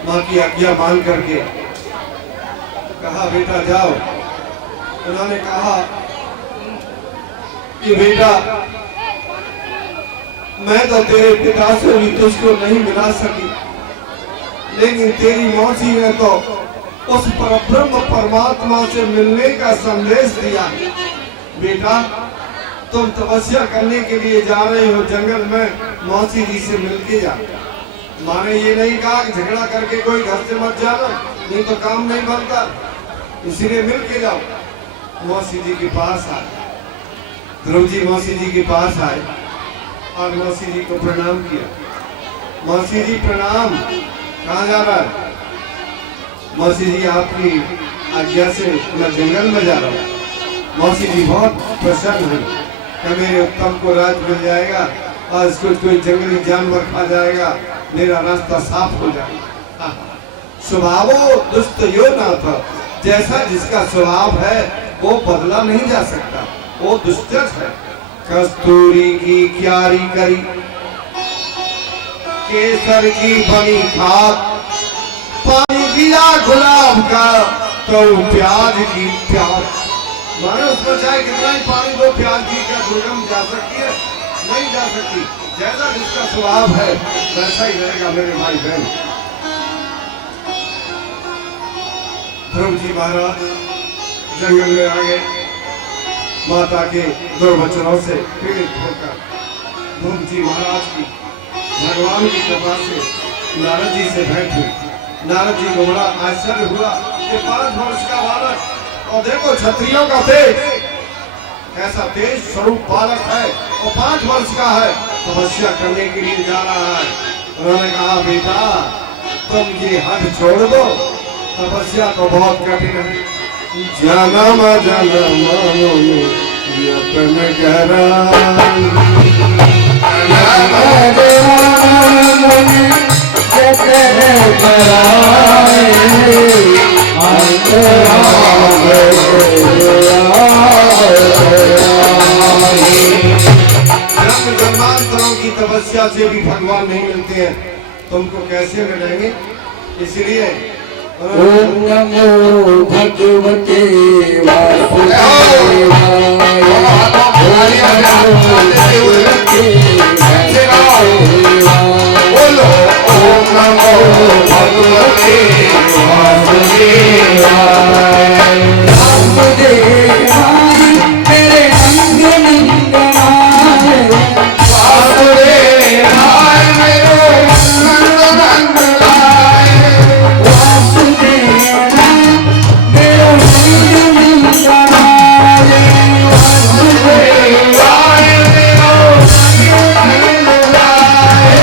माँ की आज्ञा मान करके कहा बेटा जाओ। उन्होंने कहा कि बेटा मैं तो तेरे पिता से भी तुझको नहीं मिला सकी, लेकिन तेरी मौसी ने तो उस परब्रह्म परमात्मा से मिलने का संदेश दिया। बेटा तुम तपस्या करने के लिए जा रहे हो जंगल में, मौसी जी से मिलके जा। माने ये नहीं कहा कि झगड़ा करके कोई घर से मत जाना, नहीं तो काम नहीं बनता, इसीलिए मिल के जाओ। मौसी जी के पास आए, ध्रुव जी मौसी जी के पास आए और मौसी जी को प्रणाम किया। मौसी जी प्रणाम, कहाँ जा रहा है? मौसी जी आपकी आज्ञा से मैं जंगल में जा रहा हूँ। मौसी जी बहुत प्रसन्न है कि मेरे उत्तम को राज मिल जाएगा और इसको कोई जंगली जानवर खा जाएगा, मेरा रास्ता साफ हो जाएगा। स्वभावो दुष्ट यो ना था, जैसा जिसका स्वभाव है वो बदला नहीं जा सकता, वो दुष्ट है। कस्तूरी की क्यारी करी, केसर की बनी खाक, पानी दिया गुलाब का तो प्याज की प्याज। माने उसमें चाहे कितना ही पानी दो, प्याज की क्या दुर्गम जा सकती है? नहीं जा सकती। जैसा जिसका स्वभाव है वैसा ही रहेगा मेरे भाई बहन। ध्रुव जी महाराज जंगल में आ गए, माता के दुर्वचनों से पीड़ित होकर ध्रुव जी महाराज की भगवान की कृपा से नारद जी से भेंट हुई। नारद जी को बड़ा आश्चर्य हुआ कि 5 वर्ष का बालक, और देखो क्षत्रियों का तेज, ऐसा तेज स्वरूप बालक है और 5 वर्ष का है, तपस्या करने के लिए जा रहा है। उन्होंने कहा बेटा तुम ये हद छोड़ दो, तपस्या तो बहुत कठिन है, जन्म जन्म यतन कराई जन्मांतरों की तपस्या से भी भगवान नहीं मिलते हैं, तुमको कैसे मिलेंगे? इसलिए ओम नमो भगवते वासुदेवाय। बोलो ओम नमो भगवते वासुदेवाय। वासुदेवाय तेरे अंग निंदनाय। वासुदेवाय मेरो नंद नंदलाय। वासुदेवाय तेरे अंग निंदनाय। वासुदेवाय मेरो नंद नंदलाय।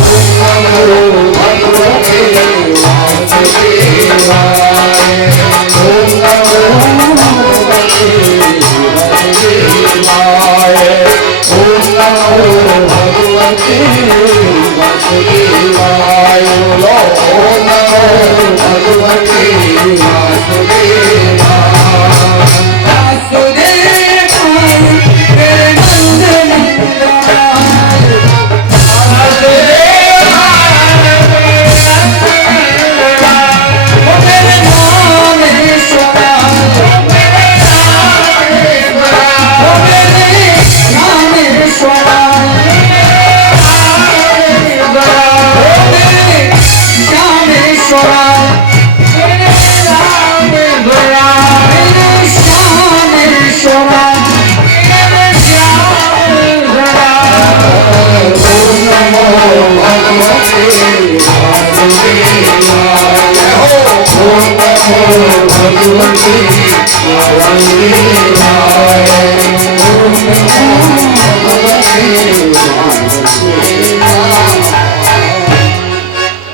ओम नमो भगवते वासुदेवाय। ओम नमो भगवते वासुदेवाय। ओम नमो भगवते वासुदेवाय। बोलो ओम नमो भगवते वासुदेवाय। वासुदेवाय तेरे अंग निंदनाय। ओ मेरे नामेश्वराय। ओ मेरे नामेश्वराय।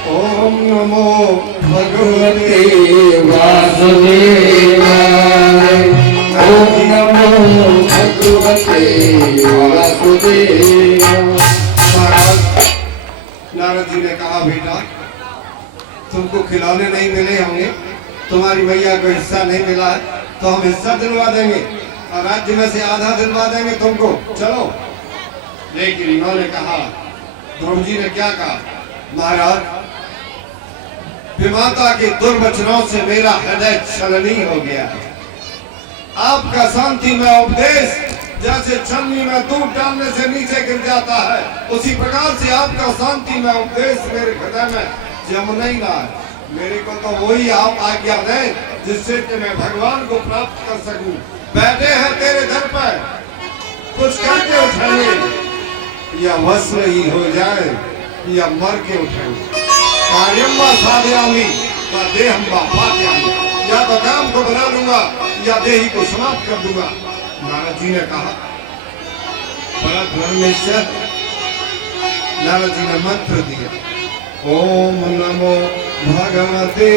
ओम नमो भगवते वासुदेवाय। ओम नमो भगवते वासुदेवाय। महाराज नारद जी ने कहा बेटा तुमको खिलौने नहीं मिले होंगे, तुम्हारी मैया को हिस्सा नहीं मिला है, तो हम हिस्सा दिलवा देंगे और राज्य में से आधा दिलवा देंगे तुमको, चलो। लेकिन इन्होंने कहा, ध्रुव जी ने क्या कहा, महाराज विमाता के दुर्वचनों से मेरा हृदय छलनी हो गया है। आपका शांति में उपदेश जैसे छलनी में दूध डालने से नीचे गिर जाता है, उसी प्रकार से आपका शांति में उपदेश मेरे हृदय में जम नहीं रहा है। मेरे को तो वही आप आज्ञा दें जिससे कि मैं भगवान को प्राप्त कर सकूं। बैठे हैं तेरे घर पर, कुछ करके उठाएंगे, या वस्त्र ही हो जाए या मर के उठाएंगे। कार्यम्बा साधयामी व देहम्बा पाठयामी, या तो काम को बना लूंगा या देही को समाप्त कर दूंगा। नारद जी ने कहा, बड़ा धर्मेश्वर। नारद जी ने मंत्र दिया, ओम नमो भगवते